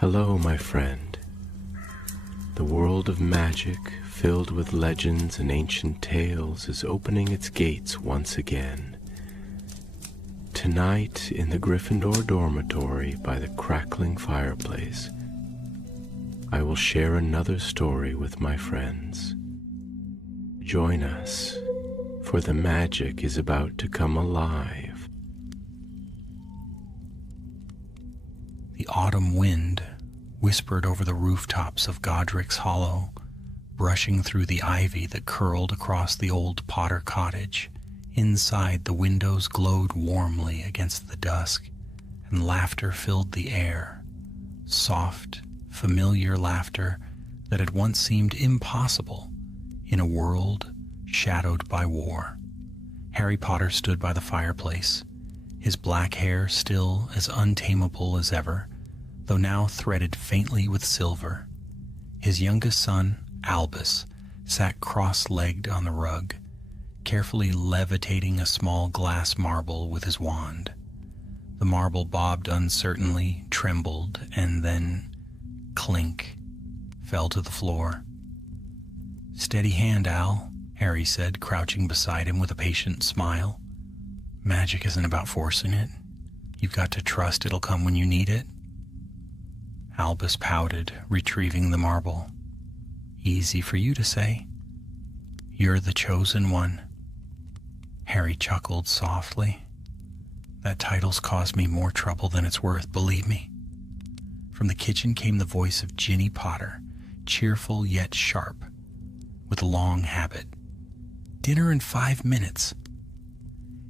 Hello, my friend. The world of magic, filled with legends and ancient tales, is opening its gates once again. Tonight, in the Gryffindor dormitory by the crackling fireplace, I will share another story with my friends. Join us, for the magic is about to come alive. The autumn wind whispered over the rooftops of Godric's Hollow, brushing through the ivy that curled across the old Potter cottage. Inside, the windows glowed warmly against the dusk, and laughter filled the air. Soft, familiar laughter that had once seemed impossible in a world shadowed by war. Harry Potter stood by the fireplace, his black hair still as untamable as ever, though now threaded faintly with silver. His youngest son, Albus, sat cross-legged on the rug, carefully levitating a small glass marble with his wand. The marble bobbed uncertainly, trembled, and then, clink, fell to the floor. "Steady hand, Al," Harry said, crouching beside him with a patient smile. "Magic isn't about forcing it. You've got to trust it'll come when you need it." Albus pouted, retrieving the marble. "Easy for you to say. You're the chosen one." Harry chuckled softly. "That title's caused me more trouble than it's worth, believe me." From the kitchen came the voice of Ginny Potter, cheerful yet sharp, with a long habit. "Dinner in 5 minutes.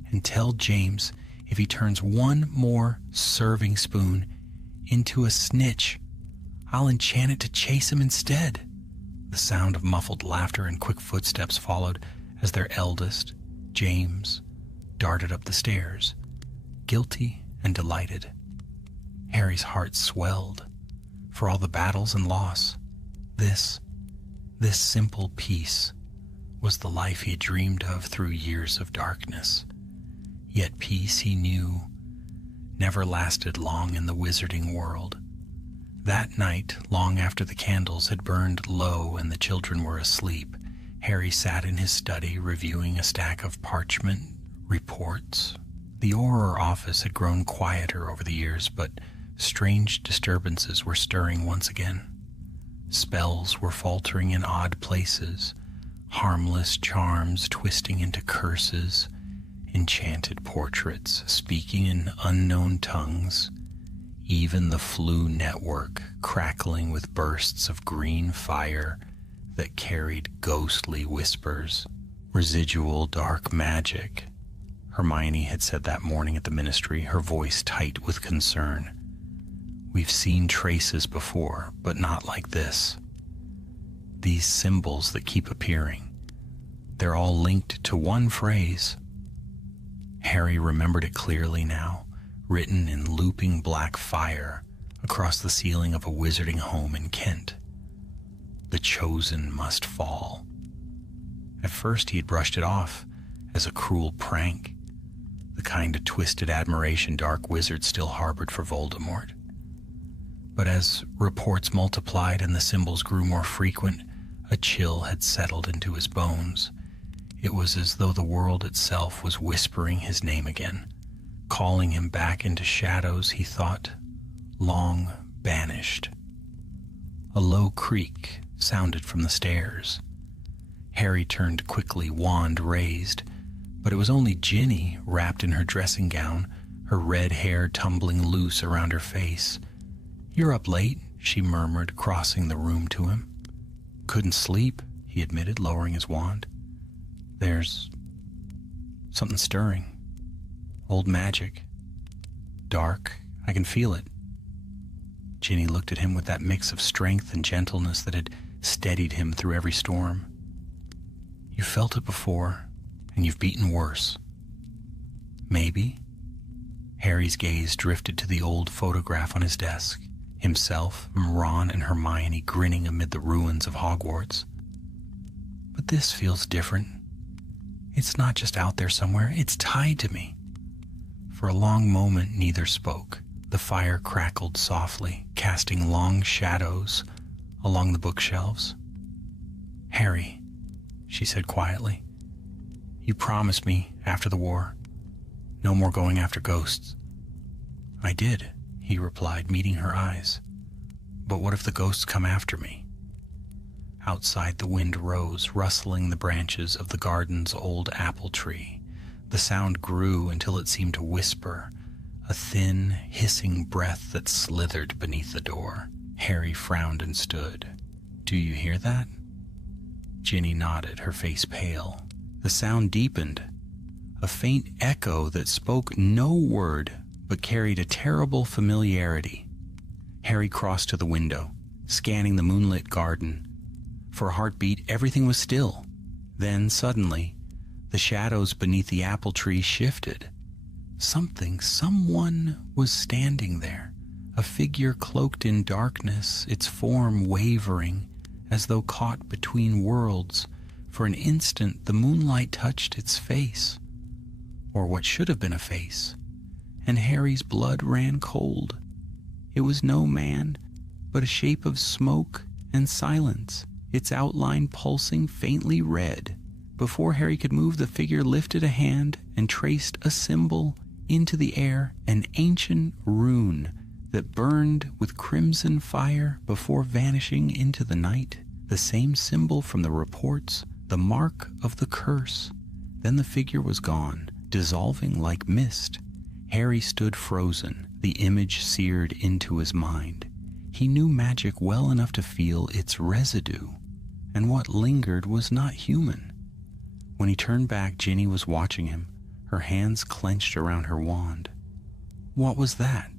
And tell James if he turns one more serving spoon into a snitch, I'll enchant it to chase him instead." The sound of muffled laughter and quick footsteps followed as their eldest, James, darted up the stairs, guilty and delighted. Harry's heart swelled. For all the battles and loss, this simple peace was the life he had dreamed of through years of darkness. Yet peace, he knew, never lasted long in the wizarding world. That night, long after the candles had burned low and the children were asleep, Harry sat in his study reviewing a stack of parchment reports. The Auror office had grown quieter over the years, but strange disturbances were stirring once again. Spells were faltering in odd places, harmless charms twisting into curses, enchanted portraits speaking in unknown tongues, even the Flu network crackling with bursts of green fire that carried ghostly whispers. Residual dark magic, Hermione had said that morning at the ministry, her voice tight with concern. "We've seen traces before, but not like this. These symbols that keep appearing, they're all linked to one phrase." Harry remembered it clearly now, written in looping black fire across the ceiling of a wizarding home in Kent. "The chosen must fall." At first he had brushed it off as a cruel prank, the kind of twisted admiration dark wizards still harbored for Voldemort. But as reports multiplied and the symbols grew more frequent, a chill had settled into his bones. It was as though the world itself was whispering his name again, calling him back into shadows he thought long banished. A low creak sounded from the stairs. Harry turned quickly, wand raised, but it was only Ginny, wrapped in her dressing gown, her red hair tumbling loose around her face. "You're up late," she murmured, crossing the room to him. "Couldn't sleep," he admitted, lowering his wand. "There's something stirring. Old magic. Dark. I can feel it." Ginny looked at him with that mix of strength and gentleness that had steadied him through every storm. "You felt it before, and you've beaten worse. Maybe." Harry's gaze drifted to the old photograph on his desk, himself, Ron, and Hermione grinning amid the ruins of Hogwarts. "But this feels different. It's not just out there somewhere, it's tied to me." For a long moment neither spoke, The fire crackled softly, casting long shadows along the bookshelves. "Harry," she said quietly, "you promised me after the war, no more going after ghosts." "I did," he replied, meeting her eyes. "But what if the ghosts come after me?" Outside, the wind rose, rustling the branches of the garden's old apple tree. The sound grew until it seemed to whisper, a thin, hissing breath that slithered beneath the door. Harry frowned and stood. "Do you hear that?" Ginny nodded, her face pale. The sound deepened, a faint echo that spoke no word but carried a terrible familiarity. Harry crossed to the window, scanning the moonlit garden. For a heartbeat, everything was still. Then, suddenly, the shadows beneath the apple tree shifted. Someone was standing there, a figure cloaked in darkness, its form wavering, as though caught between worlds. For an instant, the moonlight touched its face, or what should have been a face, and Harry's blood ran cold. It was no man, but a shape of smoke and silence, its outline pulsing faintly red. Before Harry could move, the figure lifted a hand and traced a symbol into the air, an ancient rune that burned with crimson fire before vanishing into the night. The same symbol from the reports, the mark of the curse. Then the figure was gone, dissolving like mist. Harry stood frozen, the image seared into his mind. He knew magic well enough to feel its residue, and what lingered was not human. When he turned back, Ginny was watching him, her hands clenched around her wand. "What was that?"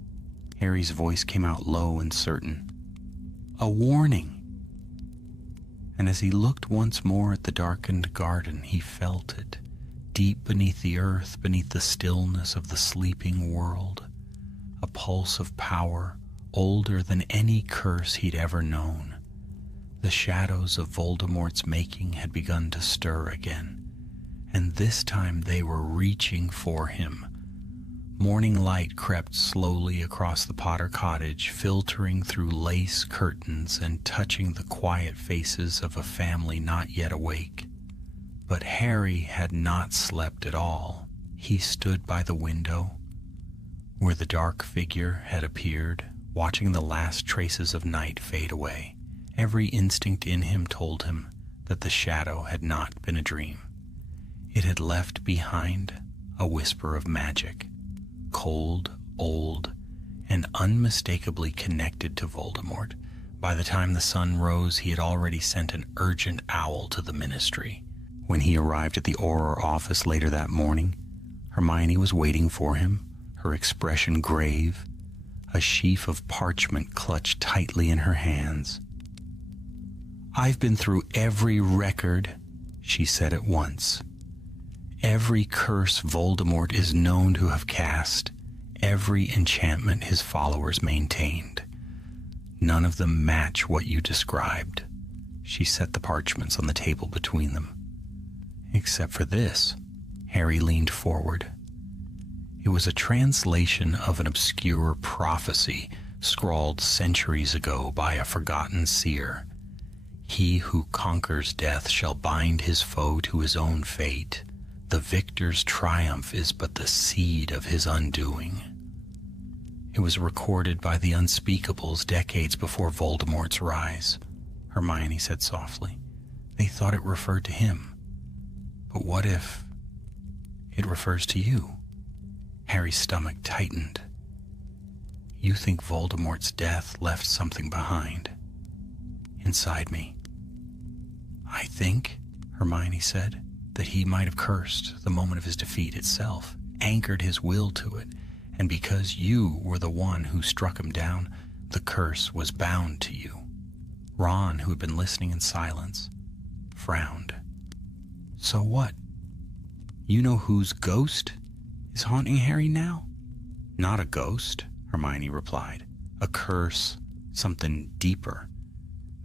Harry's voice came out low and certain. "A warning." And as he looked once more at the darkened garden, he felt it, deep beneath the earth, beneath the stillness of the sleeping world, a pulse of power older than any curse he'd ever known. The shadows of Voldemort's making had begun to stir again, and this time they were reaching for him. Morning light crept slowly across the Potter cottage, filtering through lace curtains and touching the quiet faces of a family not yet awake. But Harry had not slept at all. He stood by the window, where the dark figure had appeared, watching the last traces of night fade away. Every instinct in him told him that the shadow had not been a dream. It had left behind a whisper of magic, cold, old, and unmistakably connected to Voldemort. By the time the sun rose, he had already sent an urgent owl to the Ministry. When he arrived at the Auror office later that morning, Hermione was waiting for him, her expression grave, a sheaf of parchment clutched tightly in her hands. "I've been through every record," she said at once. "Every curse Voldemort is known to have cast, every enchantment his followers maintained. None of them match what you described." She set the parchments on the table between them. "Except for this." Harry leaned forward. It was a translation of an obscure prophecy scrawled centuries ago by a forgotten seer. "He who conquers death shall bind his foe to his own fate. The victor's triumph is but the seed of his undoing." It was recorded by the Unspeakables decades before Voldemort's rise, Hermione said softly. "They thought it referred to him. But what if it refers to you?" Harry's stomach tightened. "You think Voldemort's death left something behind?" "Inside me." "I think," Hermione said, "that he might have cursed the moment of his defeat itself, anchored his will to it, and because you were the one who struck him down, the curse was bound to you." Ron, who had been listening in silence, frowned. "So what? You know whose ghost is haunting Harry now?" "Not a ghost," Hermione replied. "A curse, something deeper.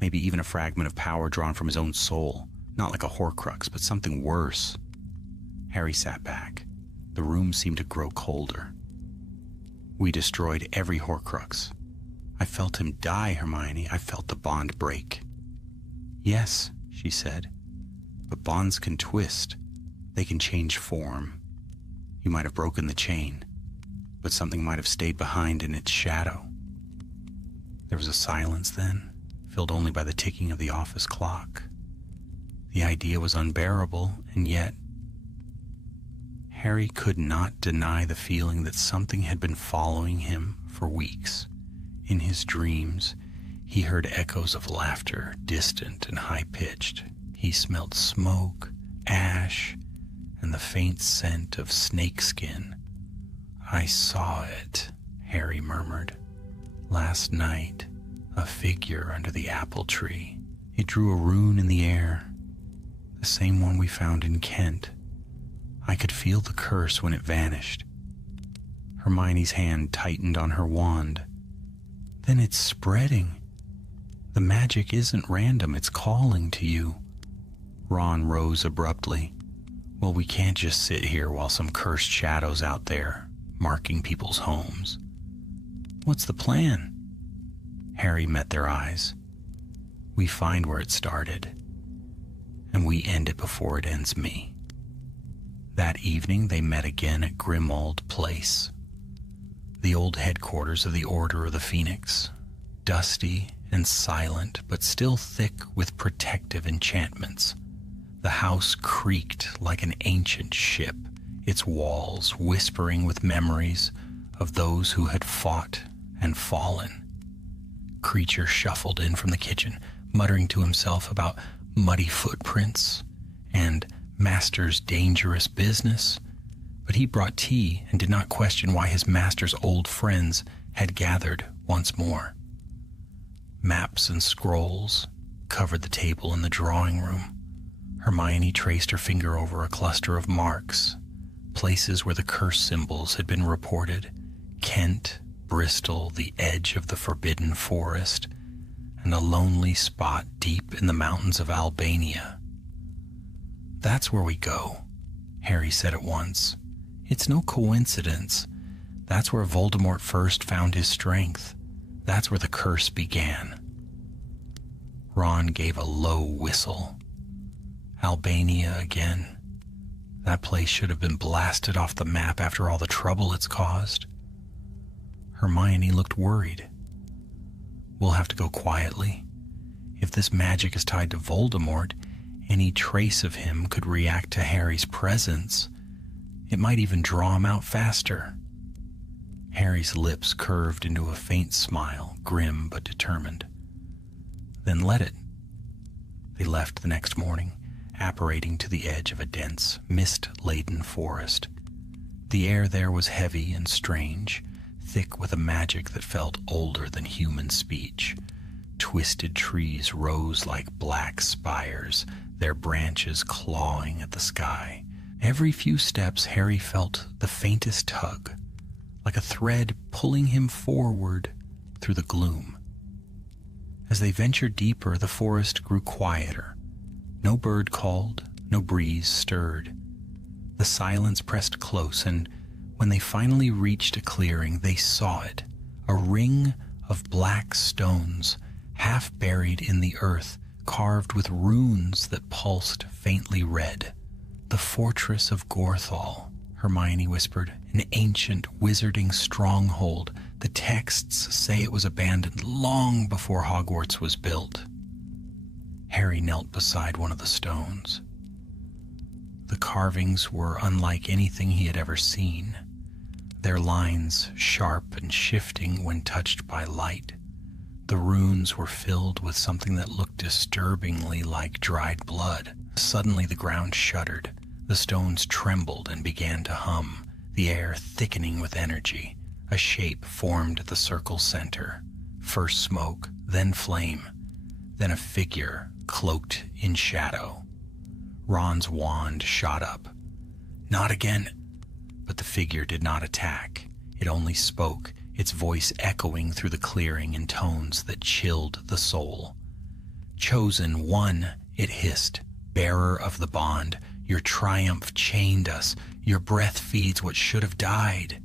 Maybe even a fragment of power drawn from his own soul. Not like a Horcrux, but something worse." Harry sat back. The room seemed to grow colder. We destroyed every Horcrux. I felt him die, Hermione. I felt the bond break. Yes, she said, but bonds can twist. They can change form. You might have broken the chain, but something might have stayed behind in its shadow. There was a silence then, filled only by the ticking of the office clock. The idea was unbearable, and yet Harry could not deny the feeling that something had been following him for weeks. In his dreams, he heard echoes of laughter, distant and high-pitched. He smelled smoke, ash, and the faint scent of snakeskin. "I saw it," Harry murmured. "Last night, a figure under the apple tree. It drew a rune in the air, the same one we found in Kent. I could feel the curse when it vanished." Hermione's hand tightened on her wand. "Then it's spreading. The magic isn't random, it's calling to you." Ron rose abruptly. "Well, we can't just sit here while some cursed shadow's out there, marking people's homes. What's the plan?" Harry met their eyes. "We find where it started, and we end it before it ends me." That evening they met again at Grimmauld Place, the old headquarters of the Order of the Phoenix, dusty and silent, but still thick with protective enchantments. The house creaked like an ancient ship, its walls whispering with memories of those who had fought and fallen. Creature shuffled in from the kitchen, muttering to himself about muddy footprints and master's dangerous business, but he brought tea and did not question why his master's old friends had gathered once more. Maps and scrolls covered the table in the drawing room. Hermione traced her finger over a cluster of marks, places where the curse symbols had been reported: Kent, Bristol, the edge of the Forbidden Forest, and a lonely spot deep in the mountains of Albania. "That's where we go," Harry said at once. "It's no coincidence. That's where Voldemort first found his strength. That's where the curse began." Ron gave a low whistle. Albania again. That place should have been blasted off the map after all the trouble it's caused. Hermione looked worried. "We'll have to go quietly. If this magic is tied to Voldemort, any trace of him could react to Harry's presence. It might even draw him out faster." Harry's lips curved into a faint smile, grim but determined. "Then let it." They left the next morning, apparating to the edge of a dense, mist-laden forest. The air there was heavy and strange, thick with a magic that felt older than human speech. Twisted trees rose like black spires, their branches clawing at the sky. Every few steps, Harry felt the faintest tug, like a thread pulling him forward through the gloom. As they ventured deeper, the forest grew quieter. No bird called, no breeze stirred. The silence pressed close, and when they finally reached a clearing, they saw it, a ring of black stones, half buried in the earth, carved with runes that pulsed faintly red. "The fortress of Gorthal," Hermione whispered, "an ancient wizarding stronghold. The texts say it was abandoned long before Hogwarts was built." Harry knelt beside one of the stones. The carvings were unlike anything he had ever seen, their lines sharp and shifting when touched by light. The runes were filled with something that looked disturbingly like dried blood. Suddenly the ground shuddered. The stones trembled and began to hum, the air thickening with energy. A shape formed at the circle's center. First smoke, then flame, then a figure cloaked in shadow. Ron's wand shot up. "Not again!" But the figure did not attack. It only spoke, its voice echoing through the clearing in tones that chilled the soul. "Chosen one," it hissed, "bearer of the bond. Your triumph chained us. Your breath feeds what should have died.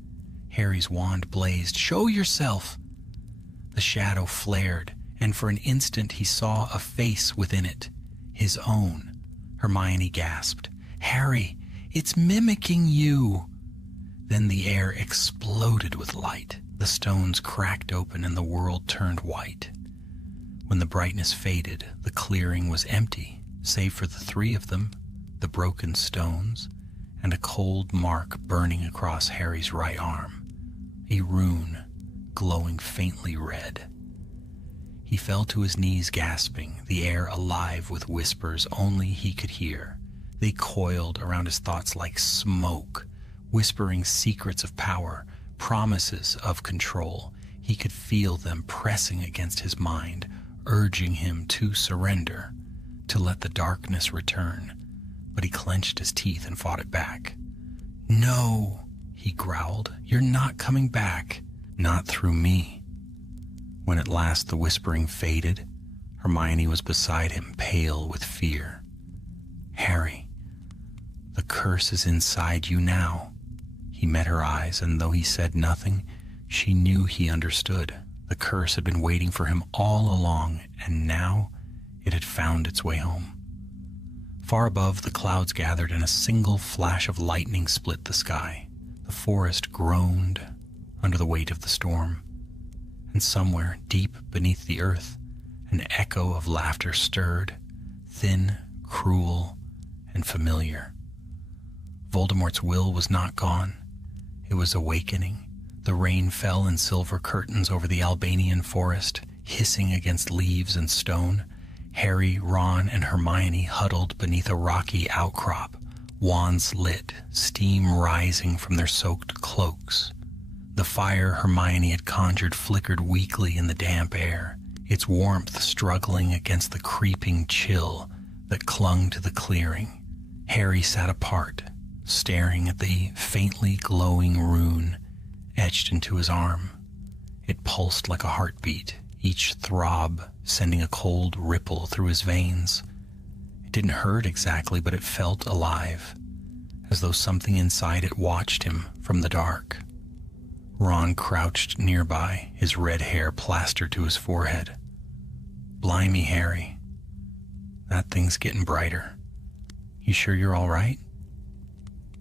Harry's wand blazed. "Show yourself!" The shadow flared, and for an instant he saw a face within it. His own. Hermione gasped. "Harry, it's mimicking you!" Then the air exploded with light. The stones cracked open and the world turned white. When the brightness faded, the clearing was empty, save for the three of them, the broken stones, and a cold mark burning across Harry's right arm, a rune glowing faintly red. He fell to his knees gasping, the air alive with whispers only he could hear. They coiled around his thoughts like smoke, whispering secrets of power, promises of control. He could feel them pressing against his mind, urging him to surrender, to let the darkness return. But he clenched his teeth and fought it back. "No," he growled, "you're not coming back. Not through me." When at last the whispering faded, Hermione was beside him, pale with fear. "Harry, the curse is inside you now." He met her eyes, and though he said nothing, she knew he understood. The curse had been waiting for him all along, and now it had found its way home. Far above, the clouds gathered, and a single flash of lightning split the sky. The forest groaned under the weight of the storm, and somewhere deep beneath the earth, an echo of laughter stirred, thin, cruel, and familiar. Voldemort's will was not gone. It was awakening. The rain fell in silver curtains over the Albanian forest, hissing against leaves and stone. Harry, Ron, and Hermione huddled beneath a rocky outcrop, wands lit, steam rising from their soaked cloaks. The fire Hermione had conjured flickered weakly in the damp air, its warmth struggling against the creeping chill that clung to the clearing. Harry sat apart, staring at the faintly glowing rune etched into his arm. It pulsed like a heartbeat, each throb sending a cold ripple through his veins. It didn't hurt exactly, but it felt alive, as though something inside it watched him from the dark. Ron crouched nearby, his red hair plastered to his forehead. "Blimey, Harry. That thing's getting brighter. You sure you're all right?"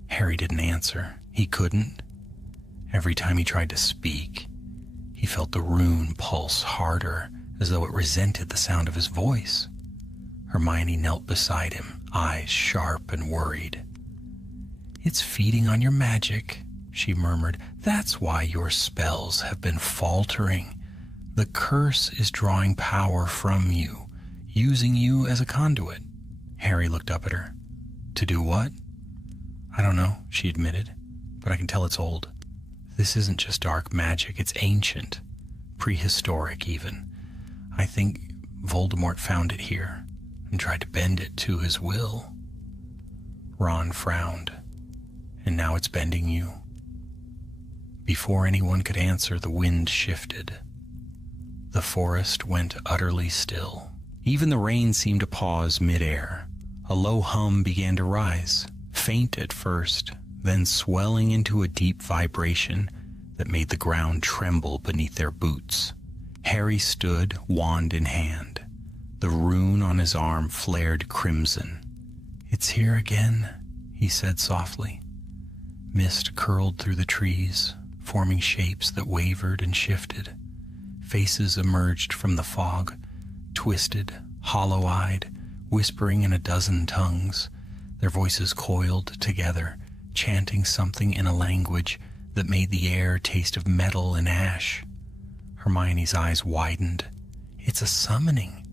Harry didn't answer. He couldn't. Every time he tried to speak, he felt the rune pulse harder, as though it resented the sound of his voice. Hermione knelt beside him, eyes sharp and worried. "It's feeding on your magic," she murmured. "That's why your spells have been faltering. The curse is drawing power from you, using you as a conduit." Harry looked up at her. "To do what?" "I don't know," she admitted, "but I can tell it's old. This isn't just dark magic, it's ancient, prehistoric even. I think Voldemort found it here and tried to bend it to his will." Ron frowned. "And now it's bending you." Before anyone could answer, the wind shifted. The forest went utterly still. Even the rain seemed to pause mid-air. A low hum began to rise, faint at first, then swelling into a deep vibration that made the ground tremble beneath their boots. Harry stood, wand in hand. The rune on his arm flared crimson. "It's here again," he said softly. Mist curled through the trees, forming shapes that wavered and shifted. Faces emerged from the fog, twisted, hollow-eyed, whispering in a dozen tongues. Their voices coiled together, chanting something in a language that made the air taste of metal and ash. Hermione's eyes widened. "It's a summoning.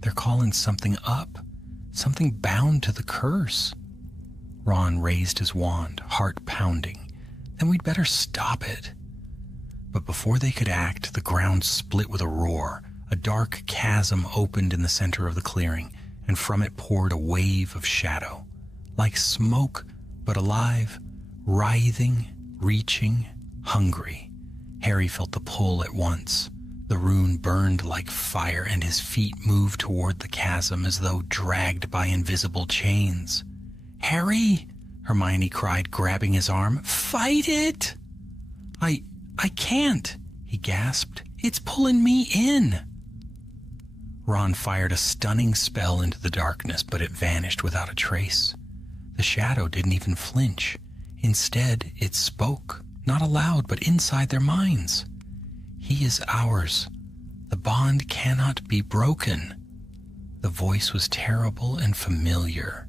They're calling something up, something bound to the curse." Ron raised his wand, heart pounding. "Then we'd better stop it." But before they could act, the ground split with a roar. A dark chasm opened in the center of the clearing, and from it poured a wave of shadow. Like smoke, but alive, writhing, reaching, hungry. Harry felt the pull at once. The rune burned like fire, and his feet moved toward the chasm as though dragged by invisible chains. "Harry!" Hermione cried, grabbing his arm. "Fight it!" I can't, he gasped. It's pulling me in. Ron fired a stunning spell into the darkness, but it vanished without a trace. The shadow didn't even flinch. Instead, it spoke, not aloud, but inside their minds. He is ours. The bond cannot be broken. The voice was terrible and familiar,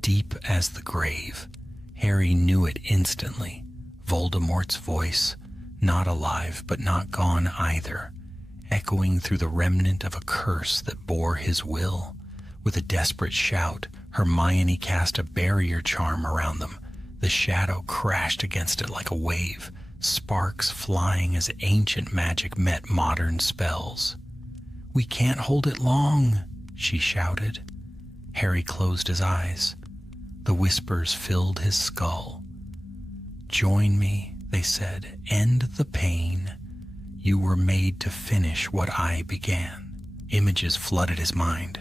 deep as the grave. Harry knew it instantly. Voldemort's voice, not alive but not gone either, echoing through the remnant of a curse that bore his will. With a desperate shout, Hermione cast a barrier charm around them. The shadow crashed against it like a wave, sparks flying as ancient magic met modern spells. "We can't hold it long," she shouted. Harry closed his eyes. The whispers filled his skull. "Join me," they said. "End the pain. You were made to finish what I began." Images flooded his mind.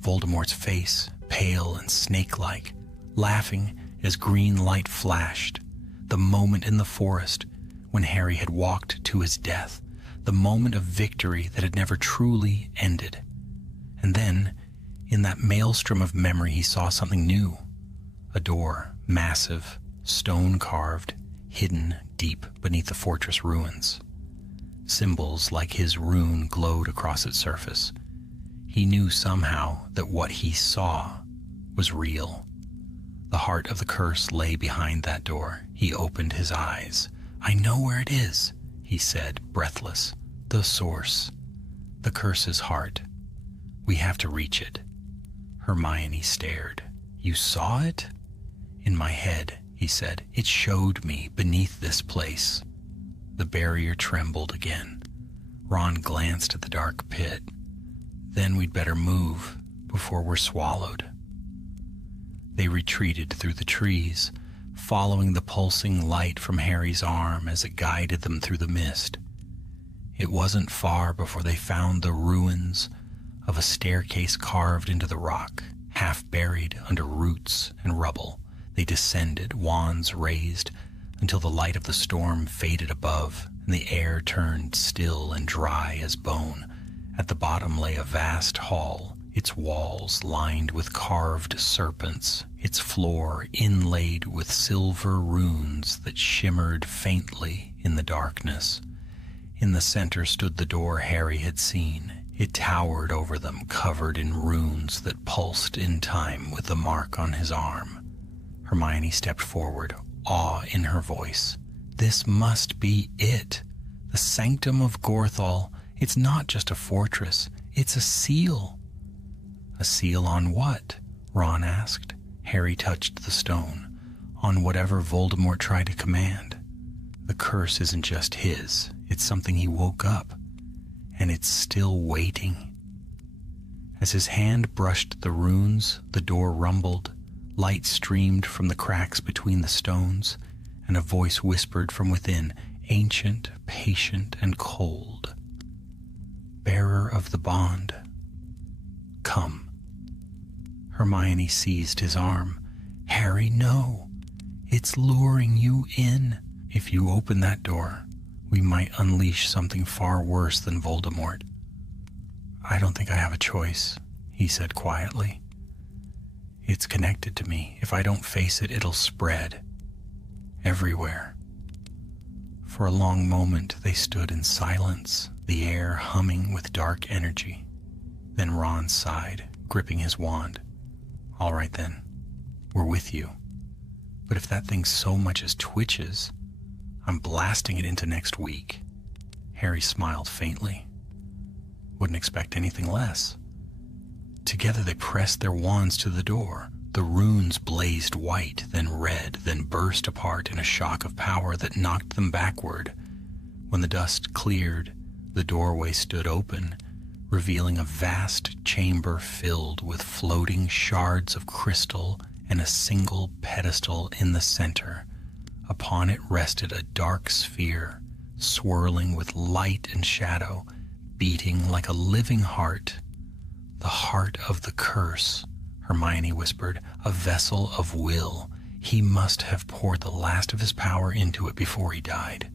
Voldemort's face, pale and snake-like, laughing as green light flashed. The moment in the forest when Harry had walked to his death. The moment of victory that had never truly ended. And then, in that maelstrom of memory, he saw something new. A door, massive, stone-carved, hidden deep beneath the fortress ruins. Symbols like his rune glowed across its surface. He knew somehow that what he saw was real. The heart of the curse lay behind that door. He opened his eyes. "I know where it is," he said, breathless. "The source. The curse's heart. We have to reach it." Hermione stared. "You saw it?" "In my head," he said. "It showed me beneath this place." The barrier trembled again. Ron glanced at the dark pit. "Then we'd better move before we're swallowed." They retreated through the trees, following the pulsing light from Harry's arm as it guided them through the mist. It wasn't far before they found the ruins of a staircase carved into the rock, half buried under roots and rubble. They descended, wands raised, until the light of the storm faded above and the air turned still and dry as bone. At the bottom lay a vast hall, its walls lined with carved serpents, its floor inlaid with silver runes that shimmered faintly in the darkness. In the center stood the door Harry had seen. It towered over them, covered in runes that pulsed in time with the mark on his arm. Hermione stepped forward, awe in her voice. "This must be it. The Sanctum of Gorthal. It's not just a fortress. It's a seal." "A seal on what?" Ron asked. Harry touched the stone. "On whatever Voldemort tried to command. The curse isn't just his. It's something he woke up. And it's still waiting." As his hand brushed the runes, the door rumbled. Light streamed from the cracks between the stones, and a voice whispered from within, ancient, patient, and cold. "Bearer of the bond, come." Hermione seized his arm. "Harry, no. It's luring you in. If you open that door, we might unleash something far worse than Voldemort." "I don't think I have a choice," he said quietly. "It's connected to me. If I don't face it, it'll spread. Everywhere." For a long moment, they stood in silence, the air humming with dark energy. Then Ron sighed, gripping his wand. "All right then, we're with you. But if that thing so much as twitches, I'm blasting it into next week." Harry smiled faintly. "Wouldn't expect anything less." Together they pressed their wands to the door. The runes blazed white, then red, then burst apart in a shock of power that knocked them backward. When the dust cleared, the doorway stood open, revealing a vast chamber filled with floating shards of crystal and a single pedestal in the center. Upon it rested a dark sphere, swirling with light and shadow, beating like a living heart. "The heart of the curse," Hermione whispered, "a vessel of will. He must have poured the last of his power into it before he died."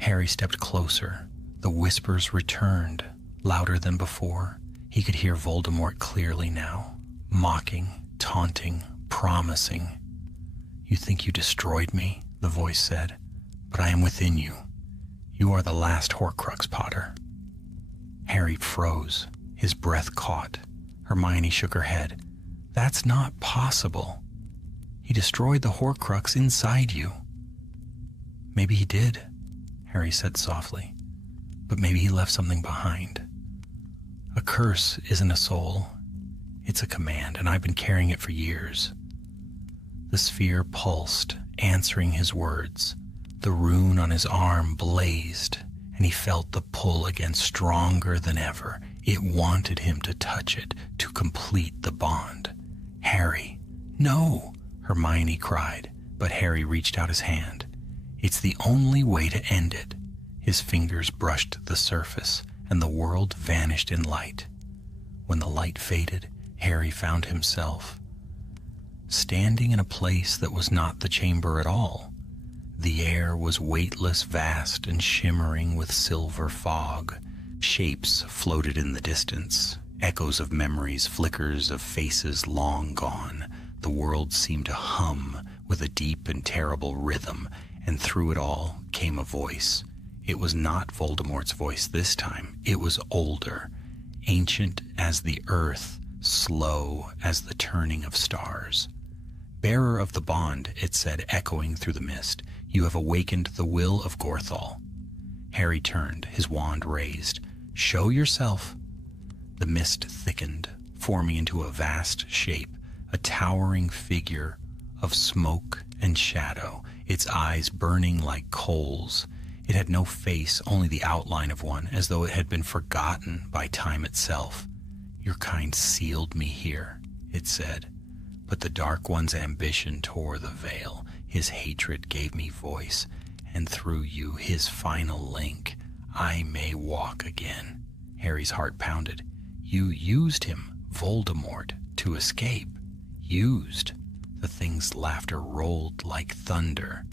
Harry stepped closer. The whispers returned, louder than before. He could hear Voldemort clearly now, mocking, taunting, promising. "You think you destroyed me," the voice said, "but I am within you. You are the last Horcrux, Potter." Harry froze. His breath caught. Hermione shook her head. "That's not possible. He destroyed the Horcrux inside you." "Maybe he did," Harry said softly, "but maybe he left something behind. A curse isn't a soul. It's a command, and I've been carrying it for years." The sphere pulsed, answering his words. The rune on his arm blazed, and he felt the pull again stronger than ever. It wanted him to touch it, to complete the bond. "Harry, no!" Hermione cried, but Harry reached out his hand. "It's the only way to end it." His fingers brushed the surface, and the world vanished in light. When the light faded, Harry found himself standing in a place that was not the chamber at all. The air was weightless, vast, and shimmering with silver fog. Shapes floated in the distance, echoes of memories, flickers of faces long gone. The world seemed to hum with a deep and terrible rhythm, and through it all came a voice. It was not Voldemort's voice this time. It was older, ancient as the earth, slow as the turning of stars. "Bearer of the bond," it said, echoing through the mist, "you have awakened the will of Gorthal." Harry turned, his wand raised. "Show yourself." The mist thickened, forming into a vast shape, a towering figure of smoke and shadow, its eyes burning like coals. It had no face, only the outline of one, as though it had been forgotten by time itself. "Your kind sealed me here," it said. "But the Dark One's ambition tore the veil. His hatred gave me voice, and through you, his final link, I may walk again." Harry's heart pounded. "You used him, Voldemort, to escape." "Used?" The thing's laughter rolled like thunder.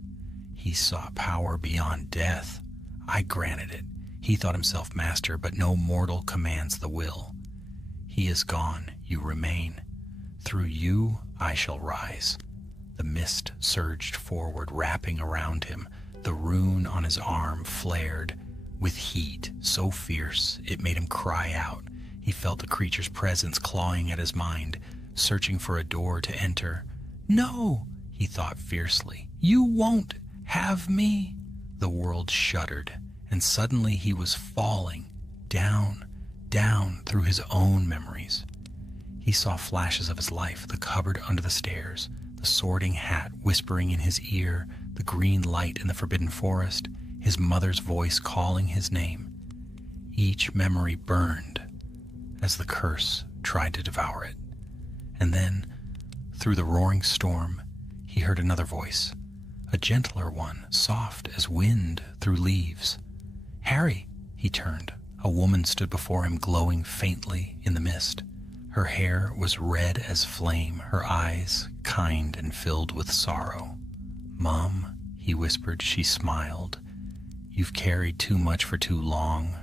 "He saw power beyond death. I granted it. He thought himself master, but no mortal commands the will. He is gone. You remain. Through you, I shall rise." The mist surged forward, wrapping around him. The rune on his arm flared with heat so fierce it made him cry out. He felt the creature's presence clawing at his mind, searching for a door to enter. "No," he thought fiercely. "You won't have me." The world shuddered, and suddenly he was falling down, down through his own memories. He saw flashes of his life, the cupboard under the stairs, the sorting hat whispering in his ear, the green light in the forbidden forest, his mother's voice calling his name. Each memory burned as the curse tried to devour it. And then, through the roaring storm, he heard another voice, a gentler one, soft as wind through leaves. "Harry!" He turned. A woman stood before him, glowing faintly in the mist. Her hair was red as flame, her eyes kind and filled with sorrow. "Mom," he whispered. She smiled. "You've carried too much for too long."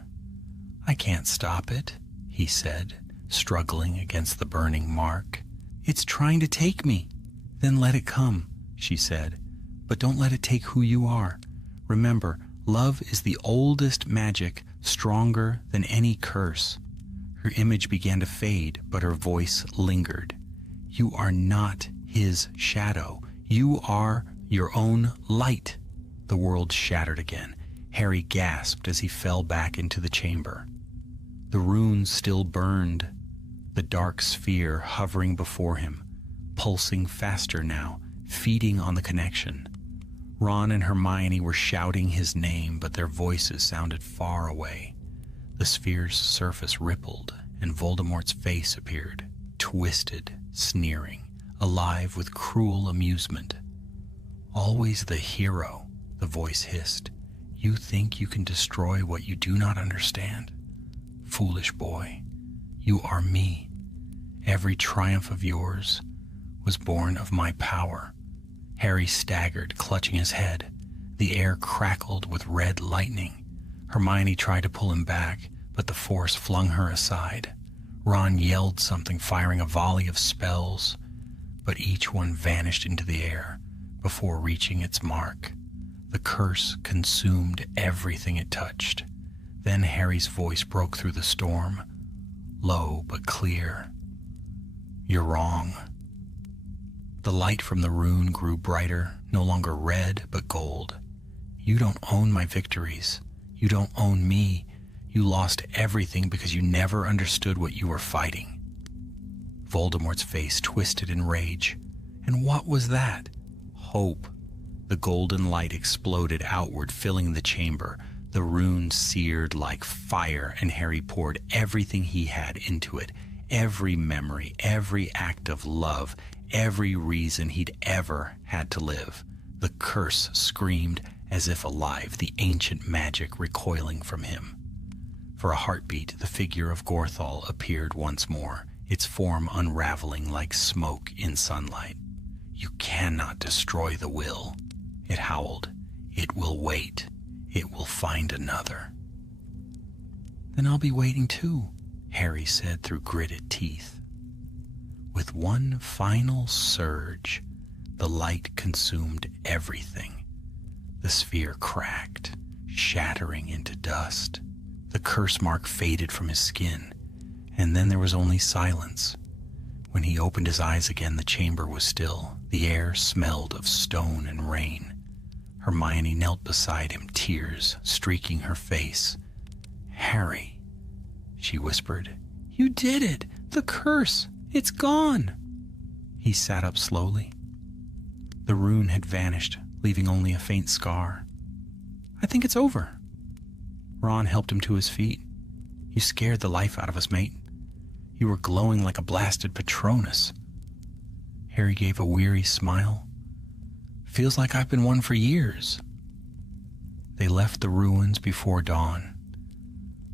"I can't stop it," he said, struggling against the burning mark. "It's trying to take me." "Then let it come," she said. "But don't let it take who you are. Remember, love is the oldest magic, stronger than any curse." Her image began to fade, but her voice lingered. "You are not his shadow. You are your own light." The world shattered again. Harry gasped as he fell back into the chamber. The runes still burned, the dark sphere hovering before him, pulsing faster now, feeding on the connection. Ron and Hermione were shouting his name, but their voices sounded far away. The sphere's surface rippled, and Voldemort's face appeared, twisted, sneering, alive with cruel amusement. "Always the hero," the voice hissed. "You think you can destroy what you do not understand? Foolish boy, you are me. Every triumph of yours was born of my power." Harry staggered, clutching his head. The air crackled with red lightning. Hermione tried to pull him back, but the force flung her aside. Ron yelled something, firing a volley of spells, but each one vanished into the air before reaching its mark. The curse consumed everything it touched. Then Harry's voice broke through the storm, low but clear. "You're wrong." The light from the rune grew brighter, no longer red but gold. "You don't own my victories. You don't own me. You lost everything because you never understood what you were fighting." Voldemort's face twisted in rage. And what was that? Hope. The golden light exploded outward, filling the chamber. The runes seared like fire, and Harry poured everything he had into it. Every memory, every act of love, every reason he'd ever had to live. The curse screamed as if alive, the ancient magic recoiling from him. For a heartbeat, the figure of Gorthal appeared once more, its form unraveling like smoke in sunlight. "You cannot destroy the will," it howled. "It will wait. It will find another." "Then I'll be waiting too," Harry said through gritted teeth. With one final surge, the light consumed everything. The sphere cracked, shattering into dust. The curse mark faded from his skin, and then there was only silence. When he opened his eyes again, the chamber was still. The air smelled of stone and rain. Hermione knelt beside him, tears streaking her face. "Harry," she whispered. "You did it! The curse! It's gone!" He sat up slowly. The rune had vanished, leaving only a faint scar. "I think it's over." Ron helped him to his feet. "You scared the life out of us, mate. You were glowing like a blasted Patronus." Harry gave a weary smile. "Feels like I've been one for years." They left the ruins before dawn.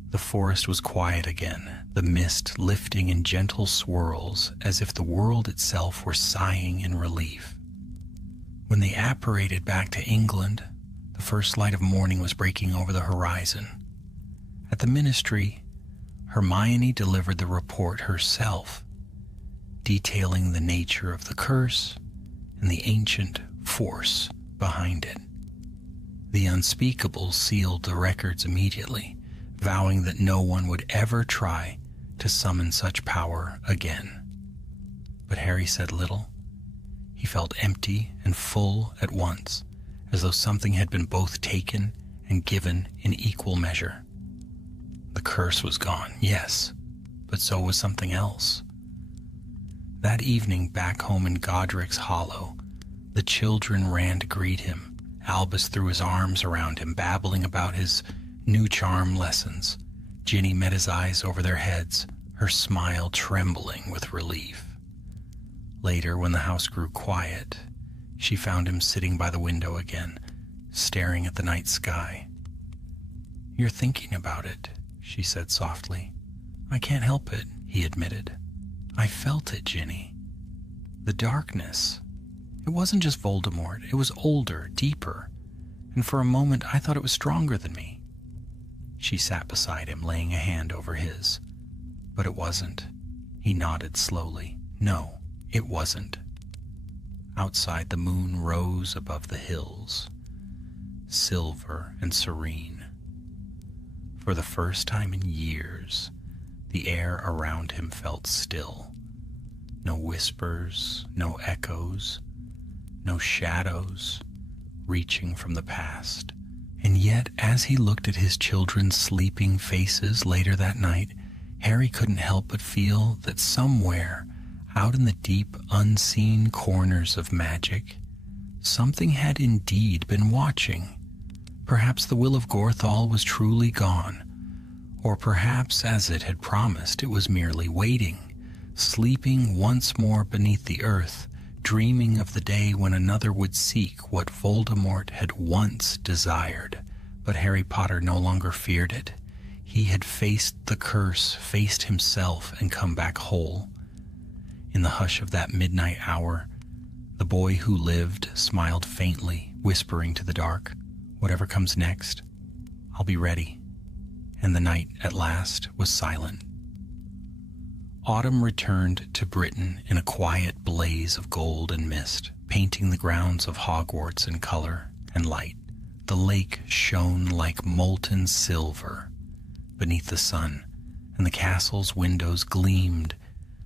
The forest was quiet again, the mist lifting in gentle swirls as if the world itself were sighing in relief. When they apparated back to England, the first light of morning was breaking over the horizon. At the ministry, Hermione delivered the report herself, detailing the nature of the curse and the ancient force behind it. The unspeakable sealed the records immediately, vowing that no one would ever try to summon such power again. But Harry said little. He felt empty and full at once, as though something had been both taken and given in equal measure. The curse was gone, yes, but so was something else. That evening back home in Godric's Hollow, the children ran to greet him. Albus threw his arms around him, babbling about his new charm lessons. Ginny met his eyes over their heads, her smile trembling with relief. Later, when the house grew quiet, she found him sitting by the window again, staring at the night sky. "You're thinking about it," she said softly. "I can't help it," he admitted. "I felt it, Ginny. The darkness. It wasn't just Voldemort. It was older, deeper, and for a moment I thought it was stronger than me." She sat beside him, laying a hand over his. "But it wasn't." He nodded slowly. "No, it wasn't." Outside, the moon rose above the hills, silver and serene. For the first time in years, the air around him felt still. No whispers, no echoes, no shadows reaching from the past. And yet, as he looked at his children's sleeping faces later that night, Harry couldn't help but feel that somewhere, out in the deep, unseen corners of magic, something had indeed been watching. Perhaps the will of Gorthal was truly gone, or perhaps, as it had promised, it was merely waiting, sleeping once more beneath the earth, dreaming of the day when another would seek what Voldemort had once desired. But Harry Potter no longer feared it. He had faced the curse, faced himself, and come back whole. In the hush of that midnight hour, the boy who lived smiled faintly, whispering to the dark, Whatever comes next, I'll be ready. And the night, at last, was silent. Autumn returned to Britain in a quiet blaze of gold and mist, painting the grounds of Hogwarts in color and light. The lake shone like molten silver beneath the sun, and the castle's windows gleamed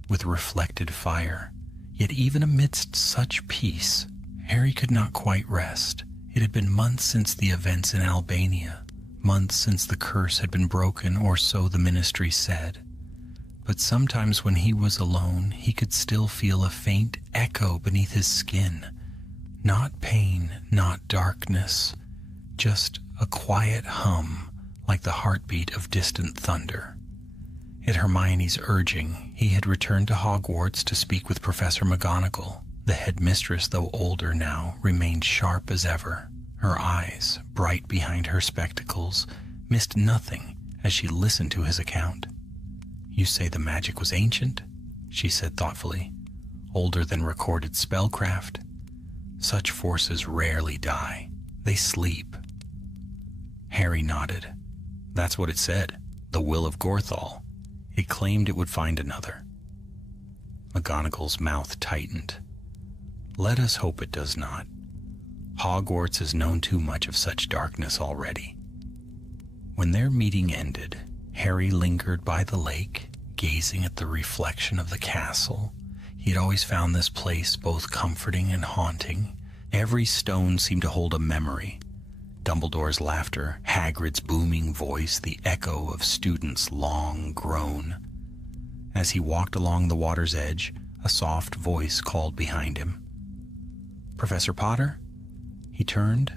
with reflected fire. Yet even amidst such peace, Harry could not quite rest. It had been months since the events in Albania, months since the curse had been broken, or so the ministry said. But sometimes when he was alone, he could still feel a faint echo beneath his skin. Not pain, not darkness, just a quiet hum like the heartbeat of distant thunder. At Hermione's urging, he had returned to Hogwarts to speak with Professor McGonagall. The headmistress, though older now, remained sharp as ever. Her eyes, bright behind her spectacles, missed nothing as she listened to his account. "You say the magic was ancient?" she said thoughtfully. "Older than recorded spellcraft? Such forces rarely die. They sleep." Harry nodded. "That's what it said. The will of Gorthal. It claimed it would find another." McGonagall's mouth tightened. "Let us hope it does not. Hogwarts has known too much of such darkness already." When their meeting ended, Harry lingered by the lake, gazing at the reflection of the castle. He had always found this place both comforting and haunting. Every stone seemed to hold a memory. Dumbledore's laughter, Hagrid's booming voice, the echo of students' long groan. As he walked along the water's edge, a soft voice called behind him. "Professor Potter?" He turned.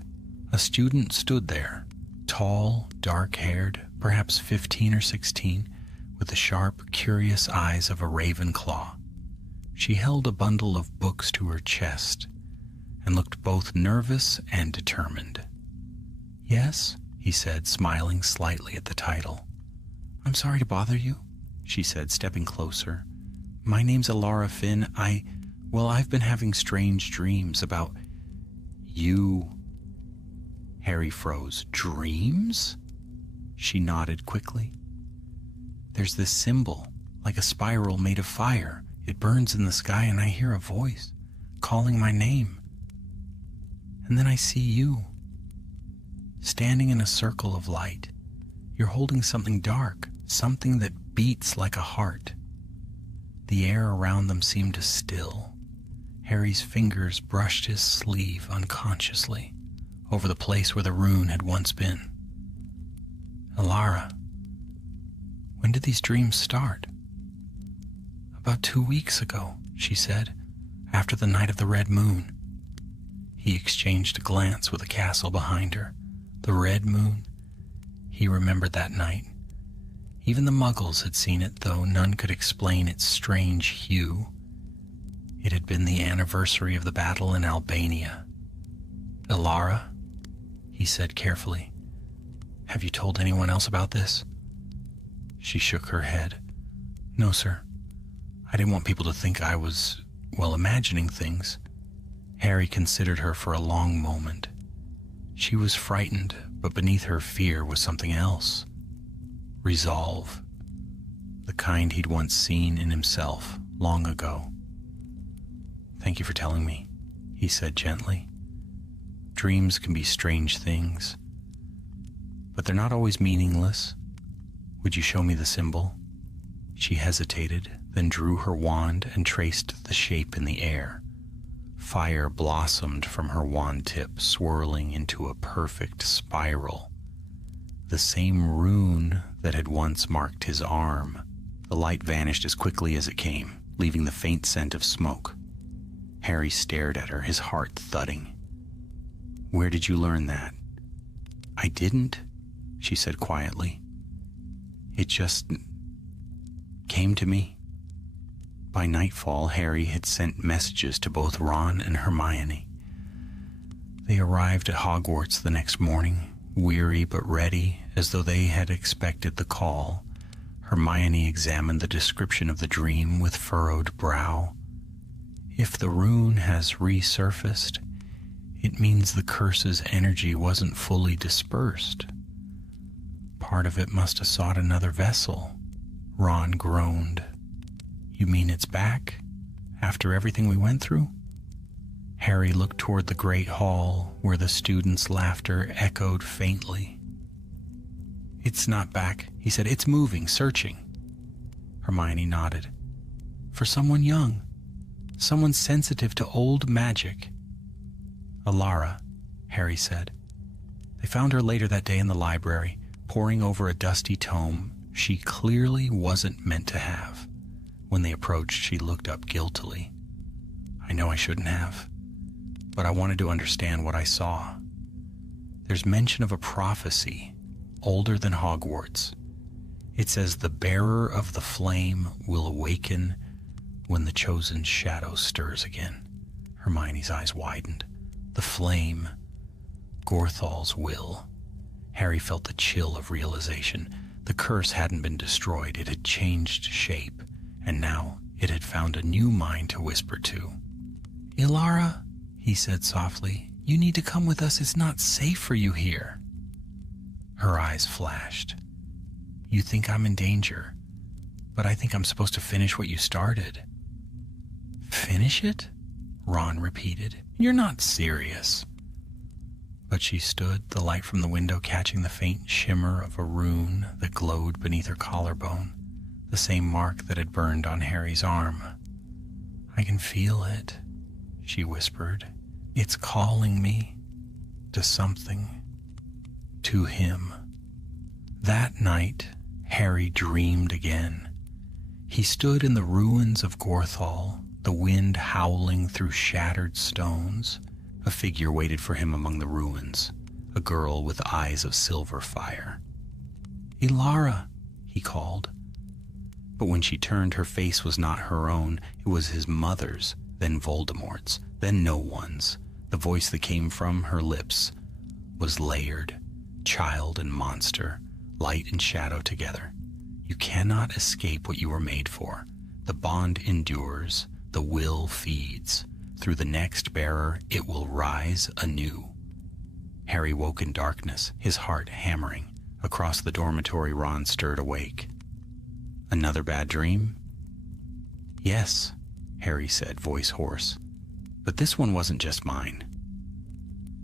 A student stood there, tall, dark-haired, perhaps 15 or 16, with the sharp, curious eyes of a Ravenclaw. She held a bundle of books to her chest and looked both nervous and determined. "Yes," he said, smiling slightly at the title. "I'm sorry to bother you," she said, stepping closer. "My name's Alara Finn. I've been having strange dreams about you." Harry froze. "Dreams?" She nodded quickly. "There's this symbol, like a spiral made of fire. It burns in the sky, and I hear a voice calling my name. And then I see you, standing in a circle of light. You're holding something dark, something that beats like a heart." The air around them seemed to still. Harry's fingers brushed his sleeve unconsciously over the place where the rune had once been. "Alara, when did these dreams start?" "About 2 weeks ago," she said, "after the night of the red moon." He exchanged a glance with the castle behind her. The red moon. He remembered that night. Even the Muggles had seen it, though none could explain its strange hue. It had been the anniversary of the battle in Albania. "Alara," he said carefully, "have you told anyone else about this?" She shook her head. "No, sir. I didn't want people to think I was, imagining things." Harry considered her for a long moment. She was frightened, but beneath her fear was something else. Resolve. The kind he'd once seen in himself long ago. "Thank you for telling me," he said gently. "Dreams can be strange things, but they're not always meaningless. Would you show me the symbol?" She hesitated, then drew her wand and traced the shape in the air. Fire blossomed from her wand tip, swirling into a perfect spiral. The same rune that had once marked his arm. The light vanished as quickly as it came, leaving the faint scent of smoke. Harry stared at her, his heart thudding. "Where did you learn that?" "I didn't," she said quietly. "It just came to me." By nightfall, Harry had sent messages to both Ron and Hermione. They arrived at Hogwarts the next morning, weary but ready, as though they had expected the call. Hermione examined the description of the dream with furrowed brow. "If the rune has resurfaced, It means the curse's energy wasn't fully dispersed. Part of it must have sought another vessel. Ron groaned. You mean it's back? After everything we went through? Harry looked toward the great hall where the students' laughter echoed faintly. It's not back, he said. It's moving, searching. Hermione nodded. For someone young. Someone sensitive to old magic. Alara, Harry said. They found her later that day in the library, poring over a dusty tome she clearly wasn't meant to have. When they approached, she looked up guiltily. I know I shouldn't have, but I wanted to understand what I saw. There's mention of a prophecy, older than Hogwarts. It says the bearer of the flame will awaken when the chosen shadow stirs again. Hermione's eyes widened. The flame, Gorthal's will. Harry felt the chill of realization. The curse hadn't been destroyed. It had changed shape, and now it had found a new mind to whisper to. Ilara, he said softly, you need to come with us. It's not safe for you here. Her eyes flashed. You think I'm in danger, but I think I'm supposed to finish what you started. Finish it? Ron repeated. You're not serious. But she stood, the light from the window catching the faint shimmer of a rune that glowed beneath her collarbone, the same mark that had burned on Harry's arm. I can feel it, she whispered. It's calling me to something, to him. That night, Harry dreamed again. He stood in the ruins of Gorthal, the wind howling through shattered stones. A figure waited for him among the ruins, a girl with eyes of silver fire. Ilara, he called. But when she turned, her face was not her own. It was his mother's, then Voldemort's, then no one's. The voice that came from her lips was layered, child and monster, light and shadow together. You cannot escape what you were made for. The bond endures, the will feeds. Through the next bearer, it will rise anew. Harry woke in darkness, his heart hammering. Across the dormitory, Ron stirred awake. Another bad dream? Yes, Harry said, voice hoarse. But this one wasn't just mine.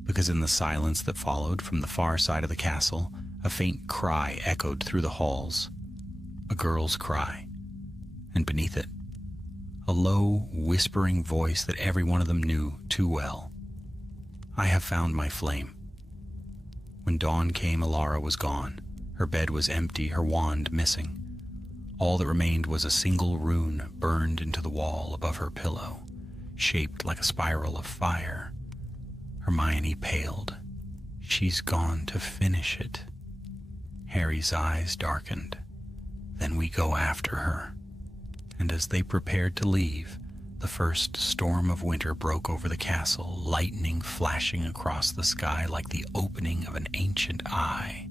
Because in the silence that followed from the far side of the castle, a faint cry echoed through the halls. A girl's cry. And beneath it, a low, whispering voice that every one of them knew too well. I have found my flame. When dawn came, Alara was gone. Her bed was empty, her wand missing. All that remained was a single rune burned into the wall above her pillow, shaped like a spiral of fire. Hermione paled. She's gone to finish it. Harry's eyes darkened. Then we go after her. And as they prepared to leave, the first storm of winter broke over the castle, lightning flashing across the sky like the opening of an ancient eye.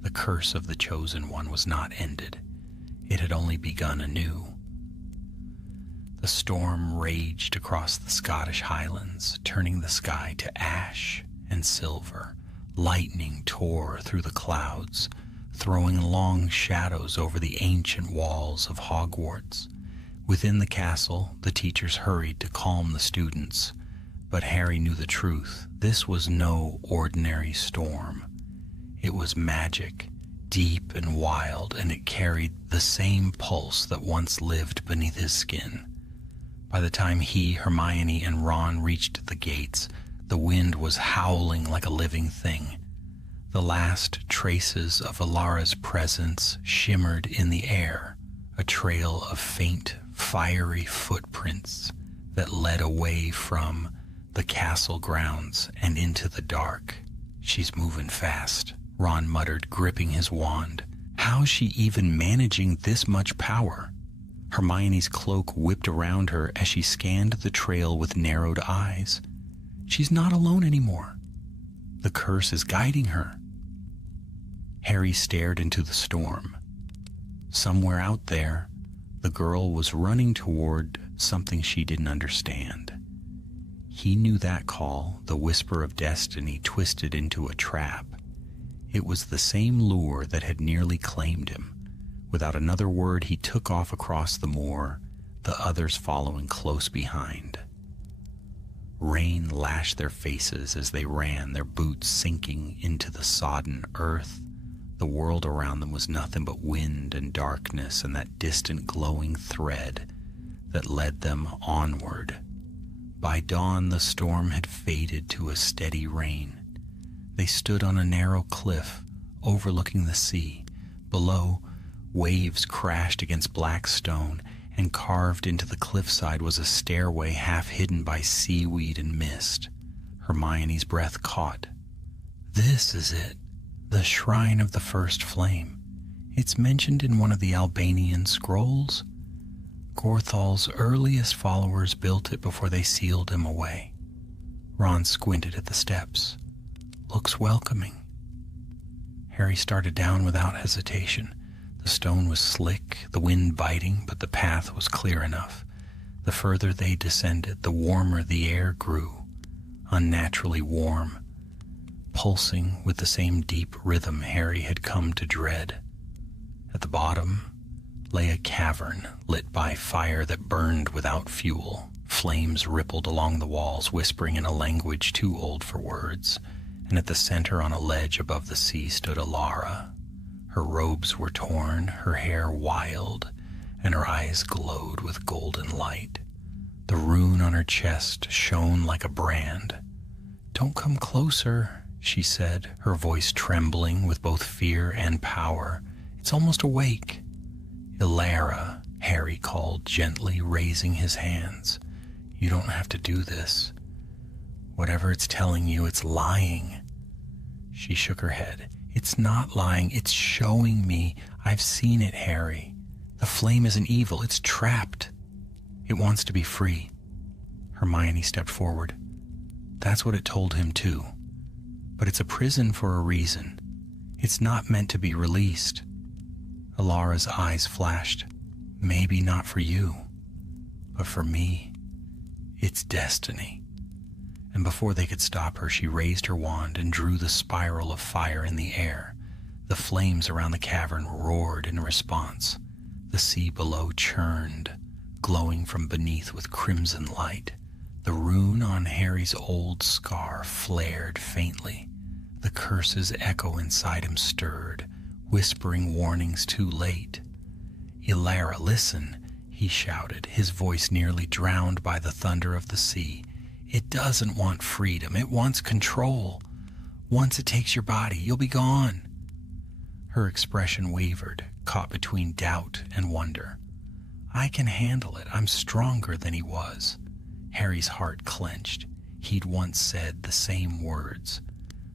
The curse of the Chosen One was not ended. It had only begun anew. The storm raged across the Scottish Highlands, turning the sky to ash and silver. Lightning tore through the clouds, throwing long shadows over the ancient walls of Hogwarts. Within the castle, the teachers hurried to calm the students, but Harry knew the truth. This was no ordinary storm. It was magic, deep and wild, and it carried the same pulse that once lived beneath his skin. By the time he, Hermione, and Ron reached the gates, the wind was howling like a living thing. The last traces of Alara's presence shimmered in the air, a trail of faint, fiery footprints that led away from the castle grounds and into the dark. She's moving fast, Ron muttered, gripping his wand. How's she even managing this much power? Hermione's cloak whipped around her as she scanned the trail with narrowed eyes. She's not alone anymore. The curse is guiding her. Harry stared into the storm. Somewhere out there, the girl was running toward something she didn't understand. He knew that call, the whisper of destiny twisted into a trap. It was the same lure that had nearly claimed him. Without another word, he took off across the moor, the others following close behind. Rain lashed their faces as they ran, their boots sinking into the sodden earth. The world around them was nothing but wind and darkness and that distant glowing thread that led them onward. By dawn, the storm had faded to a steady rain. They stood on a narrow cliff overlooking the sea. Below, waves crashed against black stone, and carved into the cliffside was a stairway half hidden by seaweed and mist. Hermione's breath caught. This is it, the Shrine of the First Flame. It's mentioned in one of the Albanian scrolls. Gorthal's earliest followers built it before they sealed him away. Ron squinted at the steps. Looks welcoming. Harry started down without hesitation. The stone was slick, the wind biting, but the path was clear enough. The further they descended, the warmer the air grew, unnaturally warm, pulsing with the same deep rhythm Harry had come to dread. At the bottom lay a cavern lit by fire that burned without fuel. Flames rippled along the walls, whispering in a language too old for words, and at the center on a ledge above the sea stood Alara. Her robes were torn, her hair wild, and her eyes glowed with golden light. The rune on her chest shone like a brand. "Don't come closer," she said, her voice trembling with both fear and power. "It's almost awake." "Ilara," Harry called gently, raising his hands. "You don't have to do this. Whatever it's telling you, it's lying." She shook her head. "It's not lying, it's showing me. I've seen it, Harry. The flame isn't evil, it's trapped. It wants to be free." Hermione stepped forward. "That's what it told him too. But it's a prison for a reason. It's not meant to be released." Alara's eyes flashed. "Maybe not for you, but for me, it's destiny." And before they could stop her, she raised her wand and drew the spiral of fire in the air. The flames around the cavern roared in response. The sea below churned, glowing from beneath with crimson light. The rune on Harry's old scar flared faintly. The curse's echo inside him stirred, whispering warnings too late. "Ilara, listen," he shouted, his voice nearly drowned by the thunder of the sea. "It doesn't want freedom, it wants control. Once it takes your body, you'll be gone." Her expression wavered, caught between doubt and wonder. "I can handle it, I'm stronger than he was." Harry's heart clenched. He'd once said the same words.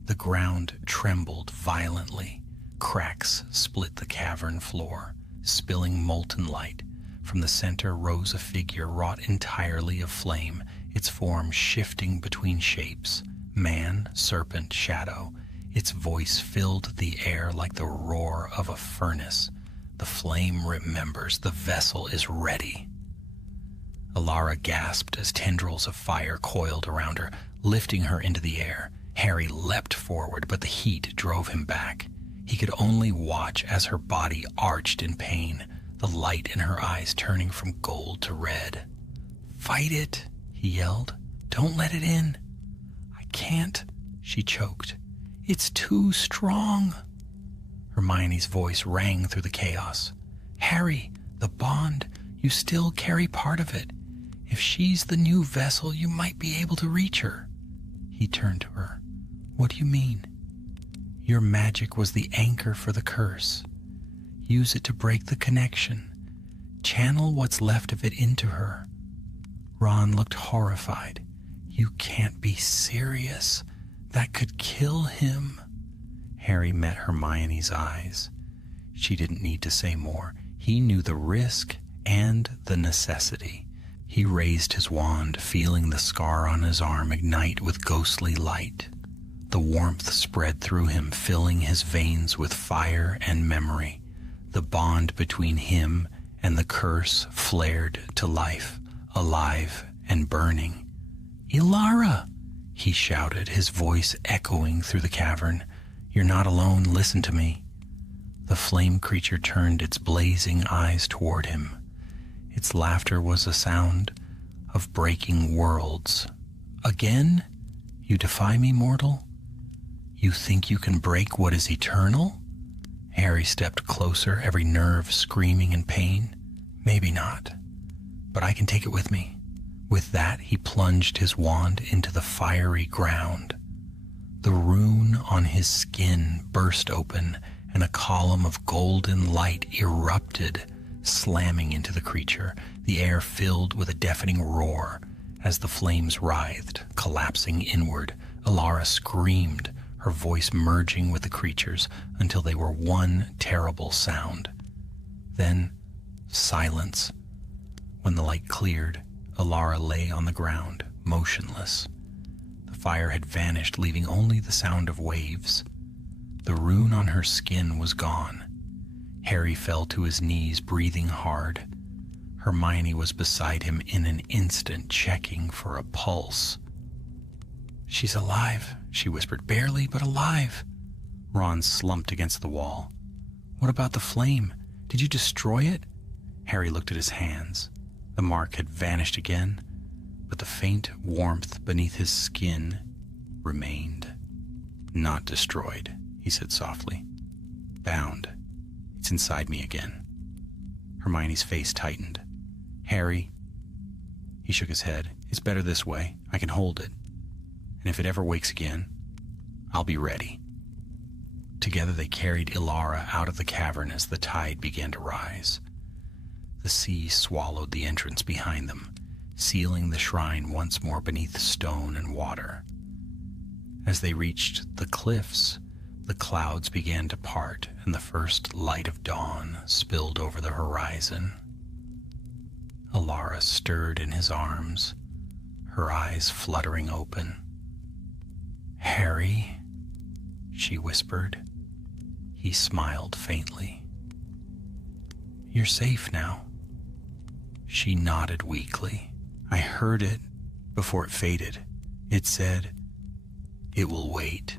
The ground trembled violently. Cracks split the cavern floor, spilling molten light. From the center rose a figure wrought entirely of flame, its form shifting between shapes, man, serpent, shadow. Its voice filled the air like the roar of a furnace. "The flame remembers, the vessel is ready." Alara gasped as tendrils of fire coiled around her, lifting her into the air. Harry leapt forward, but the heat drove him back. He could only watch as her body arched in pain, the light in her eyes turning from gold to red. "Fight it!" he yelled. "Don't let it in." "I can't," she choked. "It's too strong." Hermione's voice rang through the chaos. "Harry, the bond, you still carry part of it. If she's the new vessel, you might be able to reach her." He turned to her. "What do you mean?" "Your magic was the anchor for the curse. Use it to break the connection. Channel what's left of it into her." Ron looked horrified. "You can't be serious. That could kill him." Harry met Hermione's eyes. She didn't need to say more. He knew the risk and the necessity. He raised his wand, feeling the scar on his arm ignite with ghostly light. The warmth spread through him, filling his veins with fire and memory. The bond between him and the curse flared to life, alive and burning. "Ilara!" he shouted, his voice echoing through the cavern. "You're not alone. Listen to me." The flame creature turned its blazing eyes toward him. Its laughter was a sound of breaking worlds. "Again? You defy me, mortal? You think you can break what is eternal?" Harry stepped closer, every nerve screaming in pain. "Maybe not, but I can take it with me." With that, he plunged his wand into the fiery ground. The rune on his skin burst open, and a column of golden light erupted, slamming into the creature, the air filled with a deafening roar. As the flames writhed, collapsing inward, Ilara screamed, her voice merging with the creature's until they were one terrible sound. Then, silence. When the light cleared, Ilara lay on the ground, motionless. The fire had vanished, leaving only the sound of waves. The rune on her skin was gone. Harry fell to his knees, breathing hard. Hermione was beside him in an instant, checking for a pulse. "She's alive," she whispered. "Barely, but alive." Ron slumped against the wall. "What about the flame? Did you destroy it?" Harry looked at his hands. The mark had vanished again, but the faint warmth beneath his skin remained. "Not destroyed," he said softly. "Bound. It's inside me again." Hermione's face tightened. "Harry," he shook his head, "it's better this way. I can hold it. And if it ever wakes again, I'll be ready." Together they carried Ilara out of the cavern as the tide began to rise. The sea swallowed the entrance behind them, sealing the shrine once more beneath stone and water. As they reached the cliffs, the clouds began to part, and the first light of dawn spilled over the horizon. Ilara stirred in his arms, her eyes fluttering open. "Harry," she whispered. He smiled faintly. "You're safe now." She nodded weakly. "I heard it before it faded. It said, 'It will wait.'"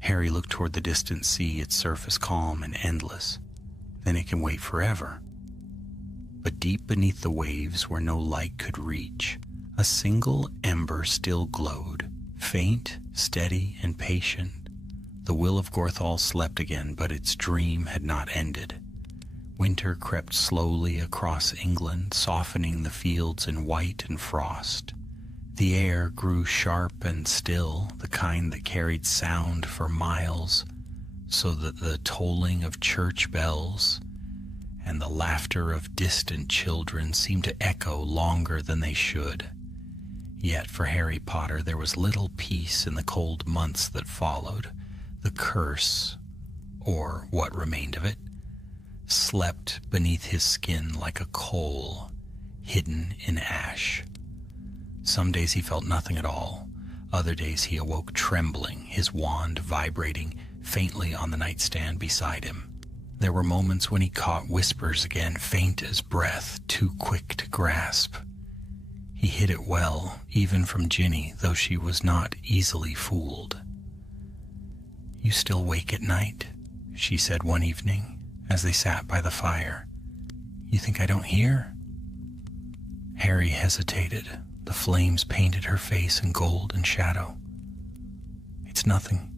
Harry looked toward the distant sea, its surface calm and endless. "Then it can wait forever." But deep beneath the waves, where no light could reach, a single ember still glowed, faint, steady, and patient. The will of Gorthal slept again, but its dream had not ended. Winter crept slowly across England, softening the fields in white and frost. The air grew sharp and still, the kind that carried sound for miles, so that the tolling of church bells and the laughter of distant children seemed to echo longer than they should. Yet for Harry Potter there was little peace in the cold months that followed. The curse, or what remained of it, slept beneath his skin like a coal hidden in ash. Some days he felt nothing at all. Other days he awoke trembling, his wand vibrating faintly on the nightstand beside him. There were moments when he caught whispers again, faint as breath, too quick to grasp. He hid it well, even from Ginny, though she was not easily fooled. "You still wake at night?" she said one evening, as they sat by the fire. "You think I don't hear?" Harry hesitated. The flames painted her face in gold and shadow. "It's nothing,"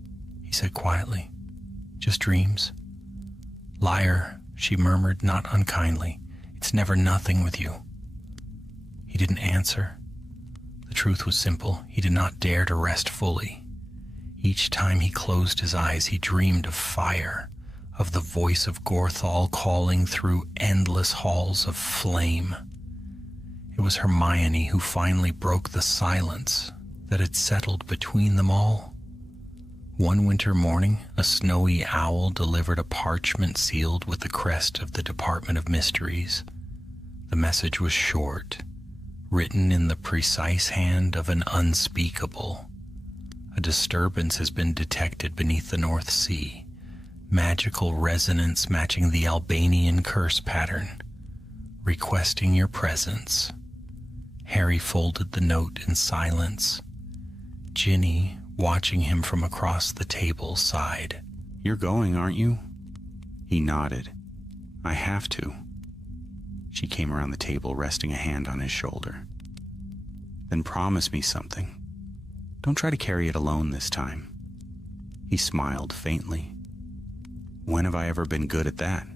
he said quietly. "Just dreams." "Liar," she murmured, not unkindly. "It's never nothing with you." He didn't answer. The truth was simple. He did not dare to rest fully. Each time he closed his eyes, he dreamed of fire, of the voice of Gorthal calling through endless halls of flame. It was Hermione who finally broke the silence that had settled between them all. One winter morning, a snowy owl delivered a parchment sealed with the crest of the Department of Mysteries. The message was short, written in the precise hand of an unspeakable. A disturbance has been detected beneath the North Sea, magical resonance matching the Albanian curse pattern, requesting your presence. Harry folded the note in silence. Ginny, watching him from across the table, sighed. "You're going, aren't you?" He nodded. "I have to." She came around the table, resting a hand on his shoulder. "Then promise me something. Don't try to carry it alone this time." He smiled faintly. "When have I ever been good at that?"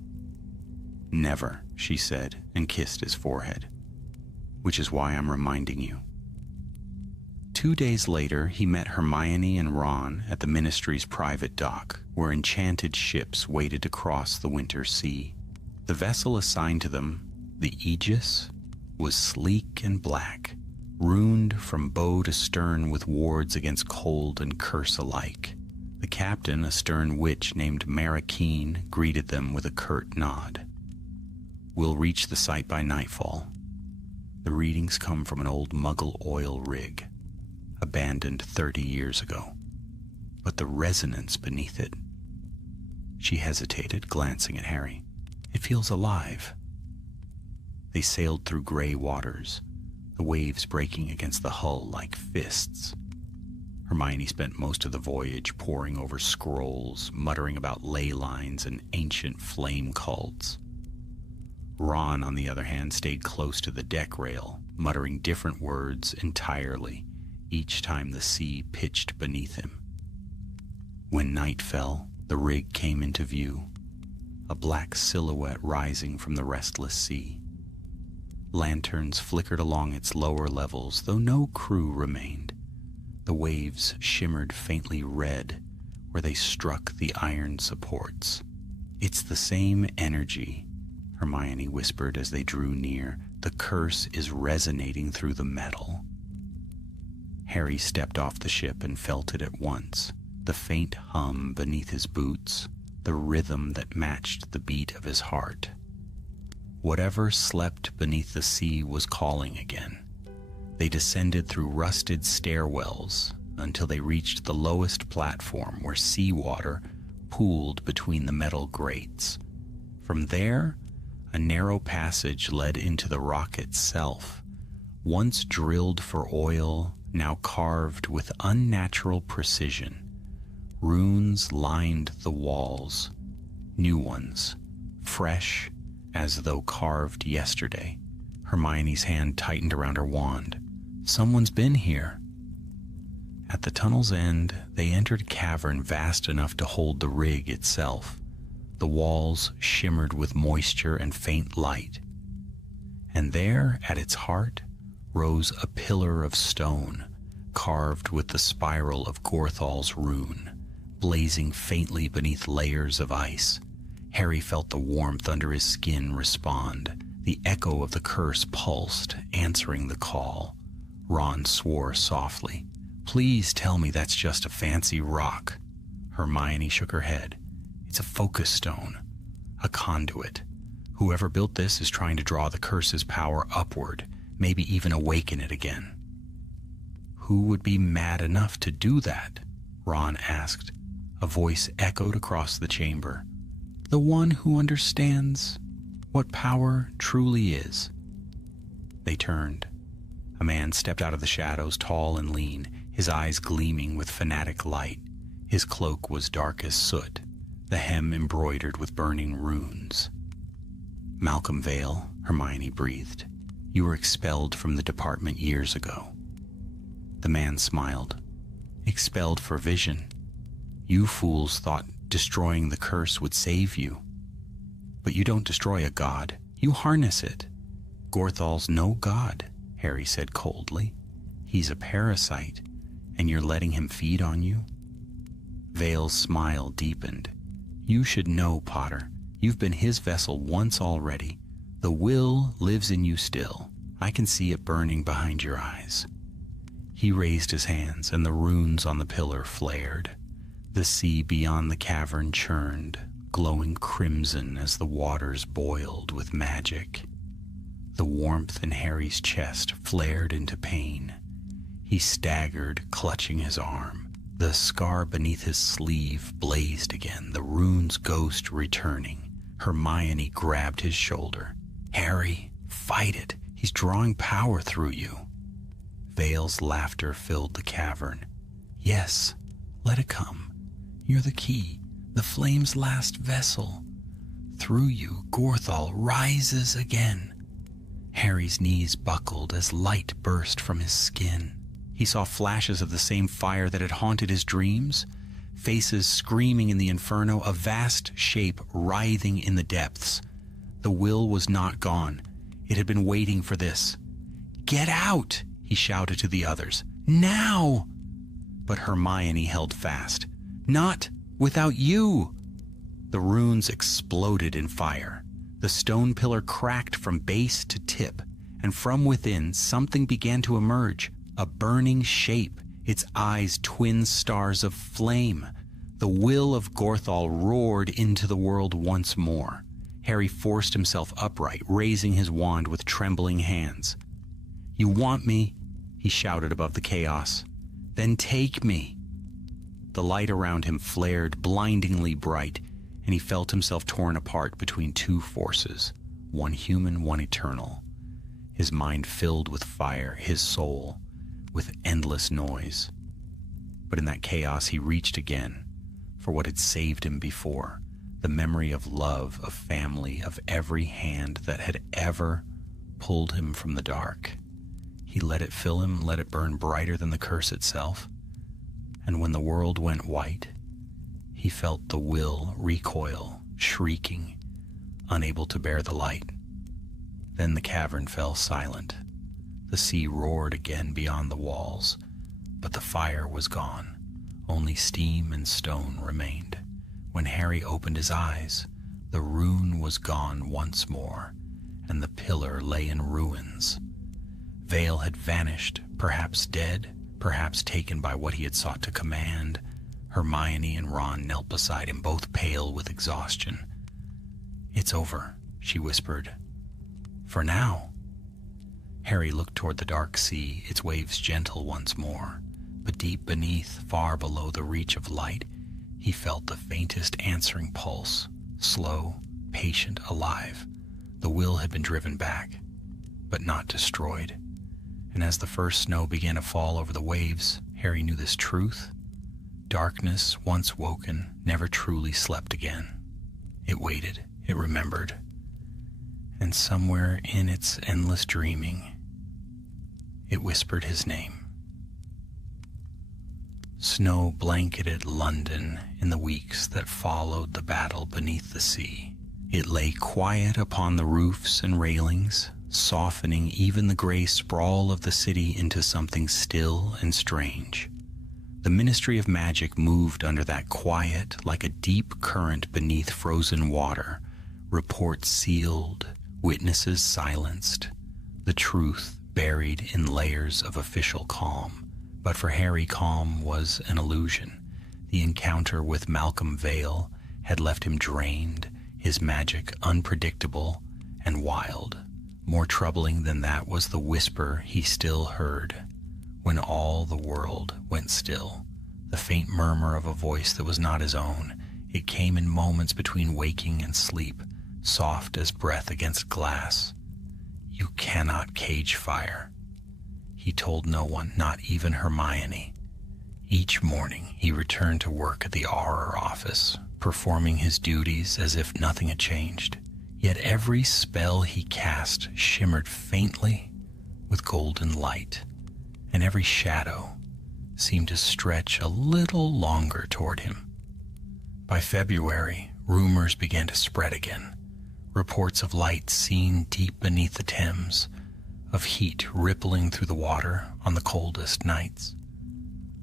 "Never," she said, and kissed his forehead. "Which is why I'm reminding you." 2 days later, he met Hermione and Ron at the Ministry's private dock, where enchanted ships waited to cross the winter sea. The vessel assigned to them, the Aegis, was sleek and black, ruined from bow to stern with wards against cold and curse alike. The captain, a stern witch named Marrakeen, greeted them with a curt nod. "We'll reach the site by nightfall. The readings come from an old Muggle oil rig, abandoned 30 years ago. But the resonance beneath it..." She hesitated, glancing at Harry. "It feels alive." They sailed through gray waters, the waves breaking against the hull like fists. Hermione spent most of the voyage poring over scrolls, muttering about ley lines and ancient flame cults. Ron, on the other hand, stayed close to the deck rail, muttering different words entirely each time the sea pitched beneath him. When night fell, the rig came into view, a black silhouette rising from the restless sea. Lanterns flickered along its lower levels, though no crew remained. The waves shimmered faintly red where they struck the iron supports. "It's the same energy," Hermione whispered as they drew near. "The curse is resonating through the metal." Harry stepped off the ship and felt it at once, the faint hum beneath his boots, the rhythm that matched the beat of his heart. Whatever slept beneath the sea was calling again. They descended through rusted stairwells until they reached the lowest platform where seawater pooled between the metal grates. From there, a narrow passage led into the rock itself, once drilled for oil, now carved with unnatural precision. Runes lined the walls, new ones, fresh as though carved yesterday. Hermione's hand tightened around her wand. "Someone's been here." At the tunnel's end, they entered a cavern vast enough to hold the rig itself. The walls shimmered with moisture and faint light. And there, at its heart, rose a pillar of stone, carved with the spiral of Gorthal's rune, blazing faintly beneath layers of ice. Harry felt the warmth under his skin respond. The echo of the curse pulsed, answering the call. Ron swore softly. "Please tell me that's just a fancy rock." Hermione shook her head. "It's a focus stone, a conduit. Whoever built this is trying to draw the curse's power upward, maybe even awaken it again." "Who would be mad enough to do that?" Ron asked. A voice echoed across the chamber. "The one who understands what power truly is." They turned. A man stepped out of the shadows, tall and lean, his eyes gleaming with fanatic light. His cloak was dark as soot, the hem embroidered with burning runes. "Malcolm Vale," Hermione breathed. "You were expelled from the department years ago." The man smiled. "Expelled for vision. You fools thought destroying the curse would save you. But you don't destroy a god, you harness it." "Gorthal's no god," Harry said coldly. "He's a parasite, and you're letting him feed on you?" Vale's smile deepened. "You should know, Potter. You've been his vessel once already. The will lives in you still. I can see it burning behind your eyes." He raised his hands, and the runes on the pillar flared. The sea beyond the cavern churned, glowing crimson as the waters boiled with magic. The warmth in Harry's chest flared into pain. He staggered, clutching his arm. The scar beneath his sleeve blazed again, the rune's ghost returning. Hermione grabbed his shoulder. "Harry, fight it. He's drawing power through you. Vale's laughter filled the cavern. Yes, let it come. You're the key, the flame's last vessel. Through you, Gorthal rises again. Harry's knees buckled as light burst from his skin. He saw flashes of the same fire that had haunted his dreams, faces screaming in the inferno, a vast shape writhing in the depths. The will was not gone. It had been waiting for this. "Get out!" he shouted to the others. "Now!" But Hermione held fast. "Not without you!" The runes exploded in fire. The stone pillar cracked from base to tip, and from within something began to emerge, a burning shape, its eyes twin stars of flame. The will of Gorthal roared into the world once more. Harry forced himself upright, raising his wand with trembling hands. "You want me?" he shouted above the chaos. "Then take me." The light around him flared blindingly bright, and he felt himself torn apart between two forces, one human, one eternal. His mind filled with fire, his soul with endless noise. But in that chaos he reached again for what had saved him before, the memory of love, of family, of every hand that had ever pulled him from the dark. He let it fill him, let it burn brighter than the curse itself. And when the world went white, he felt the will recoil, shrieking, unable to bear the light. Then the cavern fell silent. The sea roared again beyond the walls, but the fire was gone. Only steam and stone remained. When Harry opened his eyes, the rune was gone once more, and the pillar lay in ruins. Vale had vanished, perhaps dead, perhaps taken by what he had sought to command. Hermione and Ron knelt beside him, both pale with exhaustion. "It's over," she whispered. "For now." Harry looked toward the dark sea, its waves gentle once more. But deep beneath, far below the reach of light, he felt the faintest answering pulse, slow, patient, alive. The will had been driven back, but not destroyed. And as the first snow began to fall over the waves, Harry knew this truth. Darkness, once woken, never truly slept again. It waited, it remembered. And somewhere in its endless dreaming, it whispered his name. Snow blanketed London in the weeks that followed the battle beneath the sea. It lay quiet upon the roofs and railings, softening even the gray sprawl of the city into something still and strange. The Ministry of Magic moved under that quiet like a deep current beneath frozen water, reports sealed, witnesses silenced, the truth buried in layers of official calm. But for Harry, calm was an illusion. The encounter with Malcolm Vale had left him drained, his magic unpredictable and wild. More troubling than that was the whisper he still heard when all the world went still, the faint murmur of a voice that was not his own. It came in moments between waking and sleep, soft as breath against glass. "You cannot cage fire." He told no one, not even Hermione. Each morning he returned to work at the Auror office, performing his duties as if nothing had changed. Yet every spell he cast shimmered faintly with golden light, and every shadow seemed to stretch a little longer toward him. By February, rumors began to spread again. Reports of light seen deep beneath the Thames, of heat rippling through the water on the coldest nights.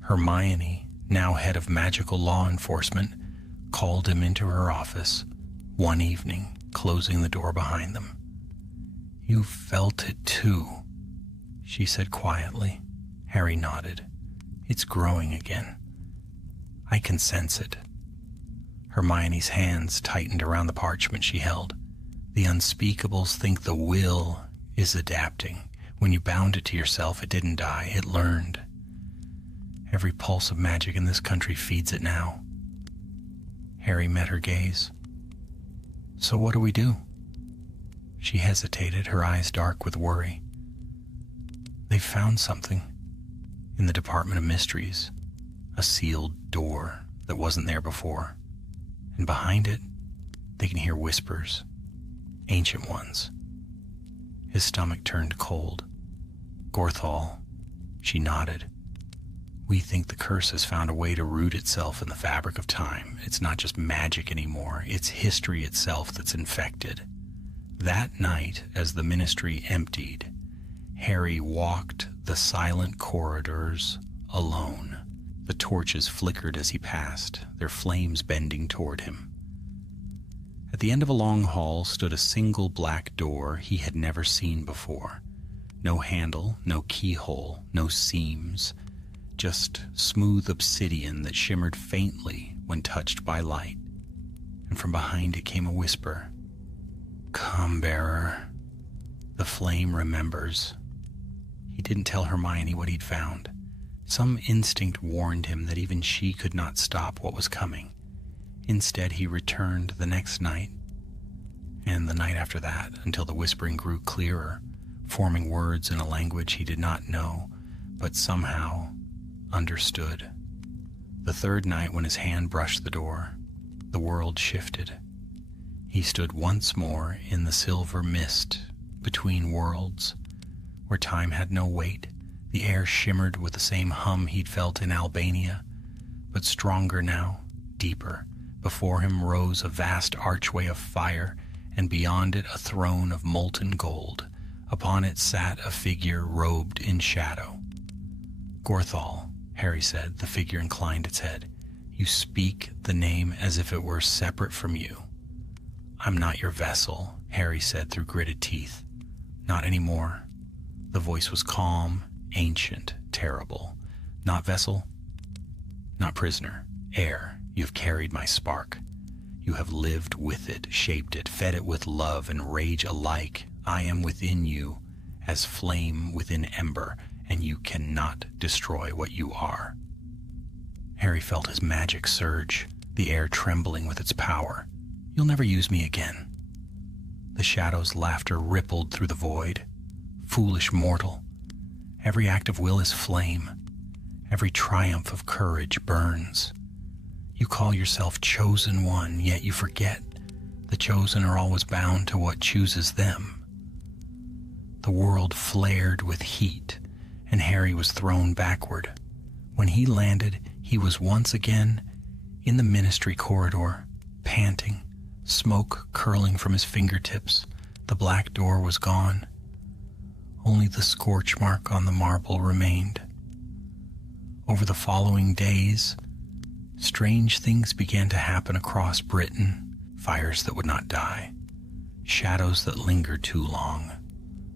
Hermione, now head of magical law enforcement, called him into her office one evening, closing the door behind them. "You felt it too," she said quietly. Harry nodded. "It's growing again. I can sense it." Hermione's hands tightened around the parchment she held. "The unspeakables think the will is adapting. When you bound it to yourself, it didn't die, it learned. Every pulse of magic in this country feeds it now." Harry met her gaze. "So what do we do?" She hesitated, her eyes dark with worry. They've found something in the Department of Mysteries, a sealed door that wasn't there before. And behind it, they can hear whispers, ancient ones. His stomach turned cold. Gorthal, she nodded. We think the curse has found a way to root itself in the fabric of time. It's not just magic anymore, it's history itself that's infected. That night, as the ministry emptied, Harry walked the silent corridors alone. The torches flickered as he passed, their flames bending toward him. At the end of a long hall stood a single black door he had never seen before. No handle, no keyhole, no seams, just smooth obsidian that shimmered faintly when touched by light. And from behind it came a whisper. "Come, bearer." The flame remembers. He didn't tell Hermione what he'd found. Some instinct warned him that even she could not stop what was coming. Instead, he returned the next night, and the night after that, until the whispering grew clearer, forming words in a language he did not know, but somehow understood. The third night, when his hand brushed the door, the world shifted. He stood once more in the silver mist between worlds, where time had no weight. The air shimmered with the same hum he'd felt in Albania, but stronger now, deeper. Before him rose a vast archway of fire, and beyond it a throne of molten gold. Upon it sat a figure robed in shadow. "Gorthal," Harry said. The figure inclined its head. "You speak the name as if it were separate from you." "I'm not your vessel," Harry said through gritted teeth. "Not anymore." The voice was calm, ancient, terrible. "Not vessel, not prisoner. Air, you have carried my spark. You have lived with it, shaped it, fed it with love and rage alike. I am within you, as flame within ember, and you cannot destroy what you are." Harry felt his magic surge, the air trembling with its power. "You'll never use me again." The shadow's laughter rippled through the void. "Foolish mortal. Every act of will is flame. Every triumph of courage burns. You call yourself chosen one, yet you forget the chosen are always bound to what chooses them." The world flared with heat, and Harry was thrown backward. When he landed, he was once again in the ministry corridor, panting, smoke curling from his fingertips. The black door was gone. Only the scorch mark on the marble remained. Over the following days, strange things began to happen across Britain. Fires that would not die, shadows that lingered too long,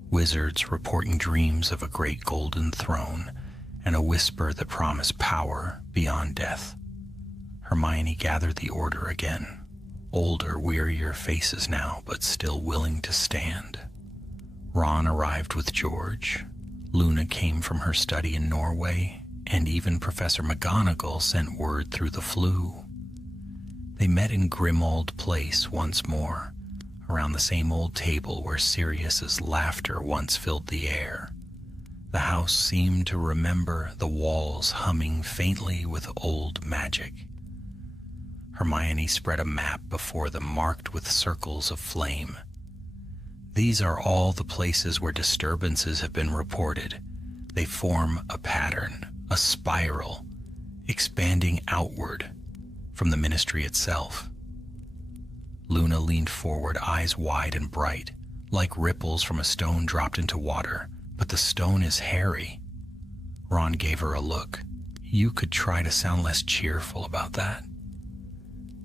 wizards reporting dreams of a great golden throne, and a whisper that promised power beyond death. Hermione gathered the order again, older, wearier faces now, but still willing to stand. Ron arrived with George. Luna came from her study in Norway, and even Professor McGonagall sent word through the Floo. They met in Grimmauld Place once more, around the same old table where Sirius's laughter once filled the air. The house seemed to remember, the walls humming faintly with old magic. Hermione spread a map before them marked with circles of flame. "These are all the places where disturbances have been reported. They form a pattern, a spiral, expanding outward from the ministry itself." Luna leaned forward, eyes wide and bright, like ripples from a stone dropped into water. "But the stone is Harry." Ron gave her a look. "You could try to sound less cheerful about that."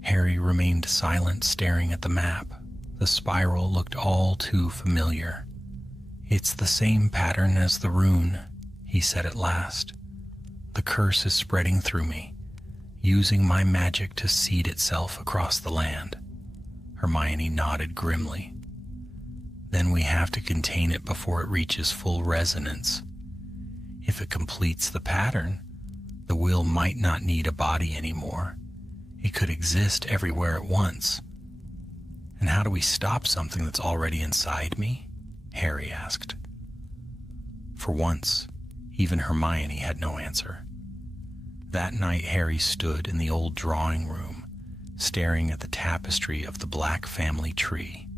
Harry remained silent, staring at the map. The spiral looked all too familiar. "It's the same pattern as the rune," he said at last. "The curse is spreading through me, using my magic to seed itself across the land." Hermione nodded grimly. "Then we have to contain it before it reaches full resonance. If it completes the pattern, the will might not need a body anymore. It could exist everywhere at once." "And how do we stop something that's already inside me?" Harry asked. For once, even Hermione had no answer. That night Harry stood in the old drawing room, staring at the tapestry of the Black family tree.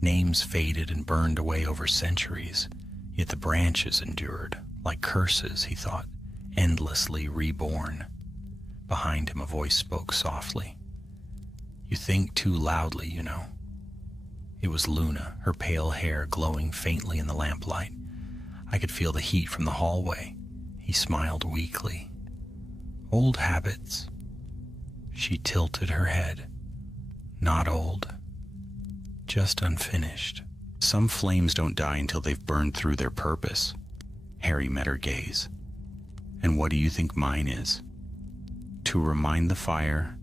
Names faded and burned away over centuries, yet the branches endured, like curses, he thought, endlessly reborn. Behind him a voice spoke softly. "You think too loudly, you know." It was Luna, her pale hair glowing faintly in the lamplight. I could feel the heat from the hallway. He smiled weakly. "Old habits." She tilted her head. "Not old, just unfinished. Some flames don't die until they've burned through their purpose." Harry met her gaze. "And what do you think mine is?" "To remind the fire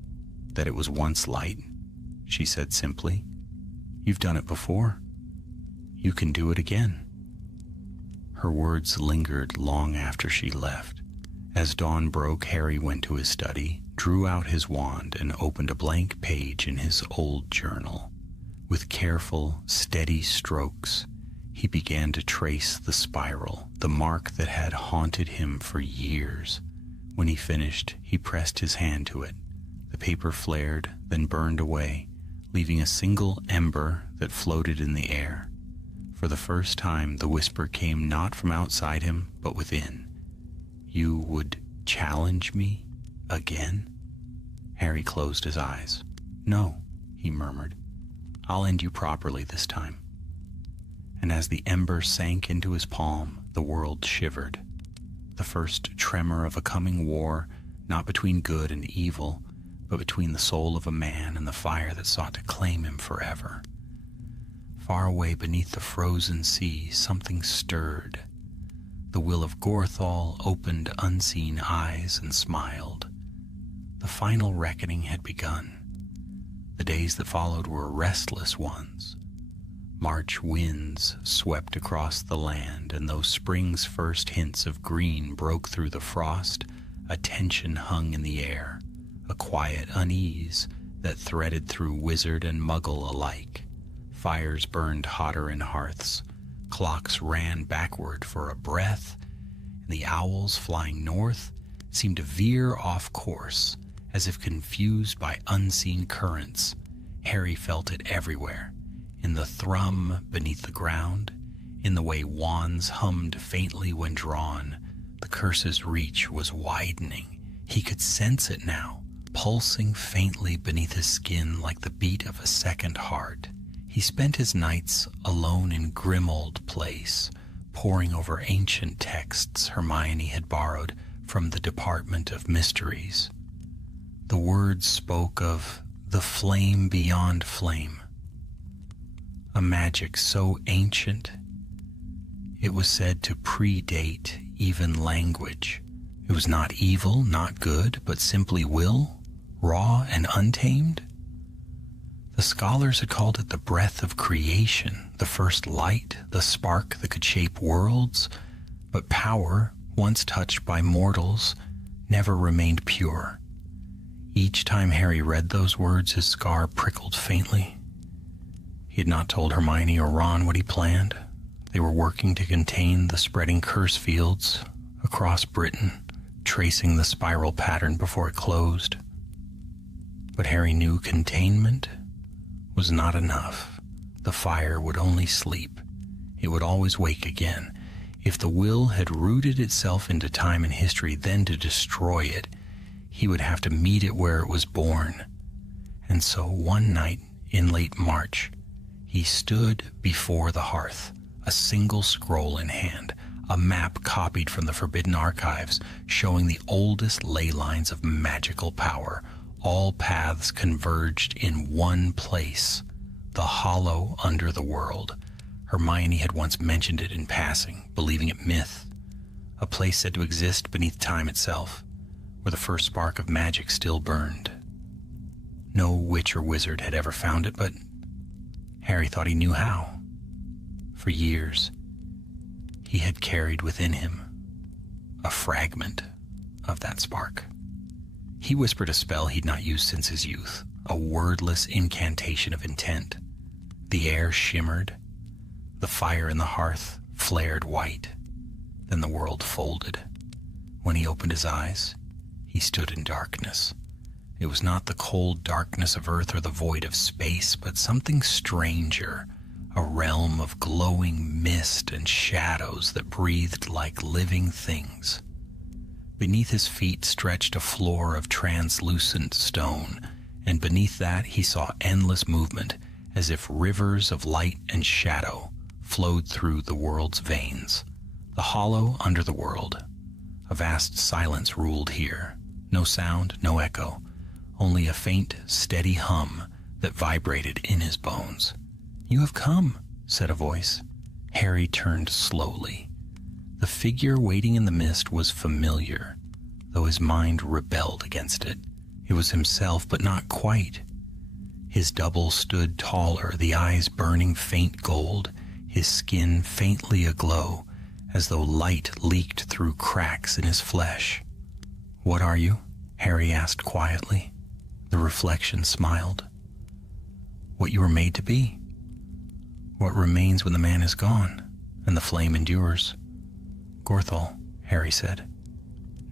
that it was once light," she said simply. "You've done it before. You can do it again." Her words lingered long after she left. As dawn broke, Harry went to his study, drew out his wand, and opened a blank page in his old journal. With careful, steady strokes, he began to trace the spiral, the mark that had haunted him for years. When he finished, he pressed his hand to it. The paper flared, then burned away, leaving a single ember that floated in the air. For the first time, the whisper came not from outside him, but within. "You would challenge me again?" Harry closed his eyes. "No," he murmured. "I'll end you properly this time." And as the ember sank into his palm, the world shivered. The first tremor of a coming war, not between good and evil, but between the soul of a man and the fire that sought to claim him forever. Far away beneath the frozen sea, something stirred. The will of Gorthal opened unseen eyes and smiled. The final reckoning had begun. The days that followed were restless ones. March winds swept across the land, and though spring's first hints of green broke through the frost, a tension hung in the air, a quiet unease that threaded through wizard and muggle alike. Fires burned hotter in hearths, clocks ran backward for a breath, and the owls flying north seemed to veer off course, as if confused by unseen currents. Harry felt it everywhere, in the thrum beneath the ground, in the way wands hummed faintly when drawn. The curse's reach was widening. He could sense it now, pulsing faintly beneath his skin like the beat of a second heart. He spent his nights alone in Grimold Place, poring over ancient texts Hermione had borrowed from the Department of Mysteries. The words spoke of the flame beyond flame, a magic so ancient it was said to predate even language. It was not evil, not good, but simply will, raw and untamed. The scholars had called it the breath of creation, the first light, the spark that could shape worlds, but power, once touched by mortals, never remained pure. Each time Harry read those words, his scar prickled faintly. He had not told Hermione or Ron what he planned. They were working to contain the spreading curse fields across Britain, tracing the spiral pattern before it closed. But Harry knew containment was not enough. The fire would only sleep. It would always wake again. If the will had rooted itself into time and history, then to destroy it, he would have to meet it where it was born. And so one night in late March, he stood before the hearth, a single scroll in hand, a map copied from the Forbidden Archives showing the oldest ley lines of magical power. All paths converged in one place, the hollow under the world. Hermione had once mentioned it in passing, believing it myth, a place said to exist beneath time itself, where the first spark of magic still burned. No witch or wizard had ever found it, but Harry thought he knew how. For years, he had carried within him a fragment of that spark. He whispered a spell he'd not used since his youth, a wordless incantation of intent. The air shimmered, the fire in the hearth flared white. Then the world folded. When he opened his eyes, he stood in darkness. It was not the cold darkness of Earth or the void of space, but something stranger, a realm of glowing mist and shadows that breathed like living things. Beneath his feet stretched a floor of translucent stone, and beneath that he saw endless movement, as if rivers of light and shadow flowed through the world's veins. The hollow under the world. A vast silence ruled here. No sound, no echo, only a faint, steady hum that vibrated in his bones. "You have come," said a voice. Harry turned slowly. The figure waiting in the mist was familiar, though his mind rebelled against it. It was himself, but not quite. His double stood taller, the eyes burning faint gold, his skin faintly aglow, as though light leaked through cracks in his flesh. "What are you?" Harry asked quietly. The reflection smiled. "What you were made to be. What remains when the man is gone, and the flame endures." "Gorthal," Harry said.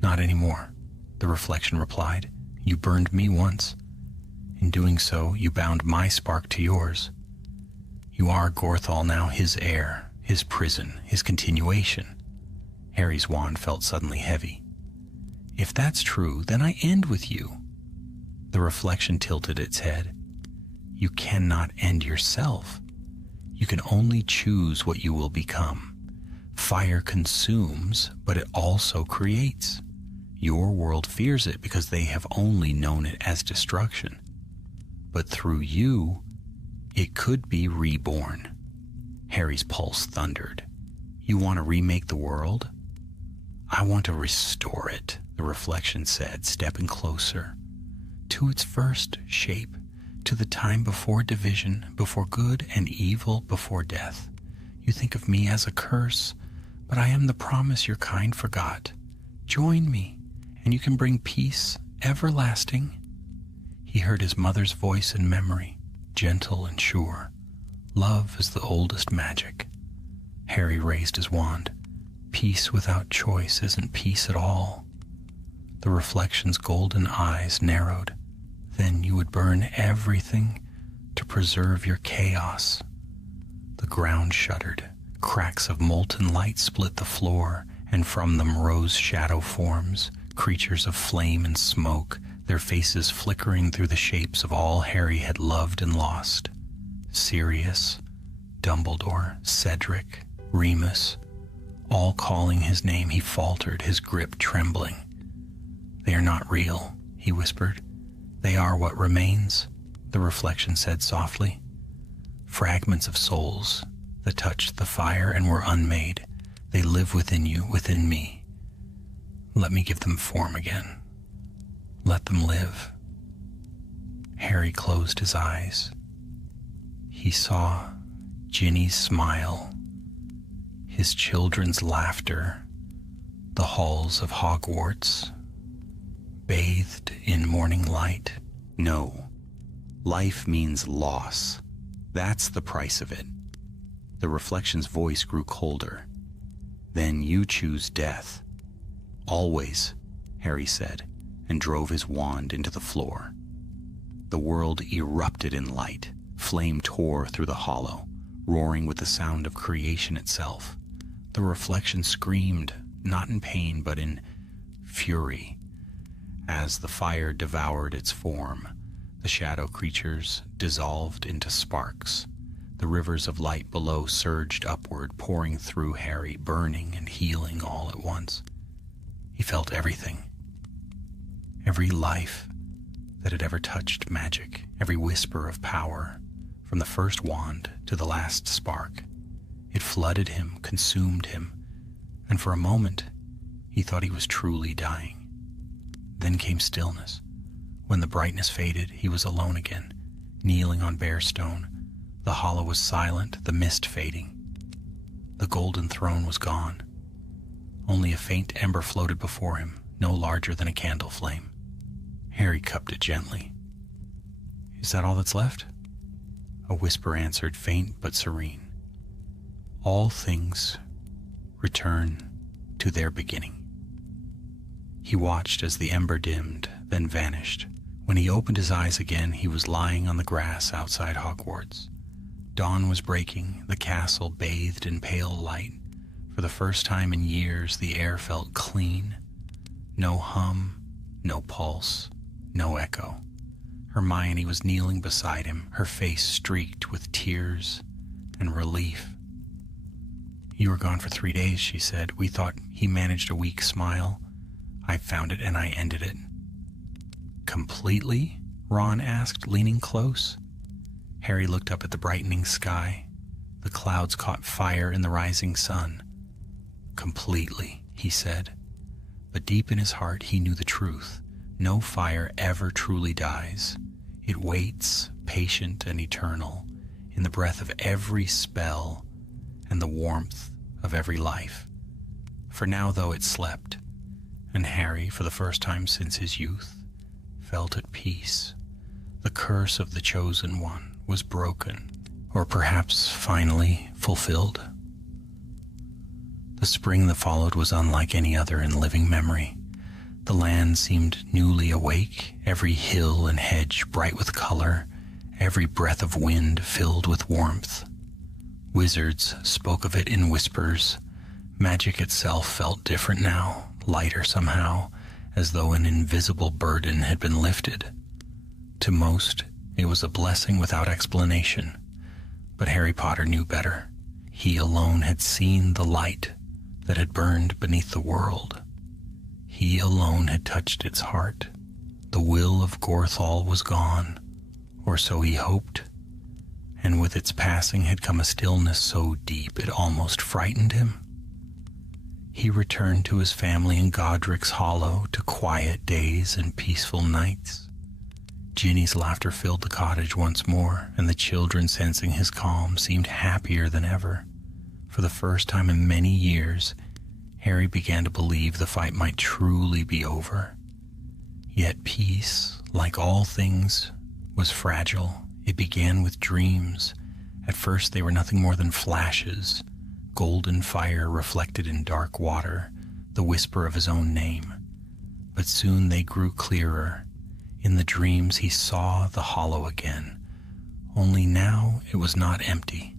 "Not anymore," the reflection replied. "You burned me once. In doing so, you bound my spark to yours. You are Gorthal now, his heir, his prison, his continuation." Harry's wand felt suddenly heavy. "If that's true, then I end with you." The reflection tilted its head. "You cannot end yourself. You can only choose what you will become. Fire consumes, but it also creates. Your world fears it because they have only known it as destruction. But through you, it could be reborn." Harry's pulse thundered. "You want to remake the world?" "I want to restore it," the reflection said, stepping closer. "To its first shape, to the time before division, before good and evil, before death. You think of me as a curse, but I am the promise your kind forgot. Join me, and you can bring peace, everlasting." He heard his mother's voice in memory, gentle and sure. "Love is the oldest magic." Harry raised his wand. "Peace without choice isn't peace at all." The reflection's golden eyes narrowed. "Then you would burn everything to preserve your chaos." The ground shuddered. Cracks of molten light split the floor, and from them rose shadow forms, creatures of flame and smoke, their faces flickering through the shapes of all Harry had loved and lost. Sirius, Dumbledore, Cedric, Remus, all calling his name, he faltered, his grip trembling. "They are not real," he whispered. "They are what remains," the reflection said softly. "Fragments of souls that touched the fire and were unmade. They live within you, within me. Let me give them form again. Let them live." Harry closed his eyes. He saw Ginny's smile, his children's laughter, the halls of Hogwarts, bathed in morning light. "No, life means loss. That's the price of it." The reflection's voice grew colder. "Then you choose death." "Always," Harry said, and drove his wand into the floor. The world erupted in light. Flame tore through the hollow, roaring with the sound of creation itself. The reflection screamed, not in pain, but in fury. As the fire devoured its form, the shadow creatures dissolved into sparks. The rivers of light below surged upward, pouring through Harry, burning and healing all at once. He felt everything. Every life that had ever touched magic, every whisper of power, from the first wand to the last spark. It flooded him, consumed him, and for a moment he thought he was truly dying. Then came stillness. When the brightness faded, he was alone again, kneeling on bare stone. The hollow was silent, the mist fading. The golden throne was gone. Only a faint ember floated before him, no larger than a candle flame. Harry cupped it gently. "Is that all that's left?" A whisper answered, faint but serene. "All things return to their beginning. He watched as the ember dimmed, then vanished. When he opened his eyes again, he was lying on the grass outside Hogwarts. Dawn was breaking, the castle bathed in pale light. For the first time in years, the air felt clean. No hum, no pulse, no echo. Hermione was kneeling beside him, her face streaked with tears and relief. "You were gone for 3 days," she said. "We thought." He managed a weak smile. "I found it and I ended it." "Completely?" Ron asked, leaning close. Harry looked up at the brightening sky. The clouds caught fire in the rising sun. "Completely," he said. But deep in his heart he knew the truth. No fire ever truly dies. It waits, patient and eternal, in the breath of every spell and the warmth of every life. For now, though, it slept, and Harry, for the first time since his youth, felt at peace. The curse of the Chosen One was broken, or perhaps finally fulfilled. The spring that followed was unlike any other in living memory. The land seemed newly awake, every hill and hedge bright with color, every breath of wind filled with warmth. Wizards spoke of it in whispers. Magic itself felt different now, lighter somehow, as though an invisible burden had been lifted. To most, it was a blessing without explanation. But Harry Potter knew better. He alone had seen the light that had burned beneath the world. He alone had touched its heart. The will of Gorthal was gone, or so he hoped, and with its passing had come a stillness so deep it almost frightened him. He returned to his family in Godric's Hollow, to quiet days and peaceful nights. Ginny's laughter filled the cottage once more, and the children, sensing his calm, seemed happier than ever. For the first time in many years, Harry began to believe the fight might truly be over. Yet peace, like all things, was fragile. It began with dreams. At first they were nothing more than flashes, golden fire reflected in dark water, the whisper of his own name. But soon they grew clearer. In the dreams he saw the hollow again, only now it was not empty.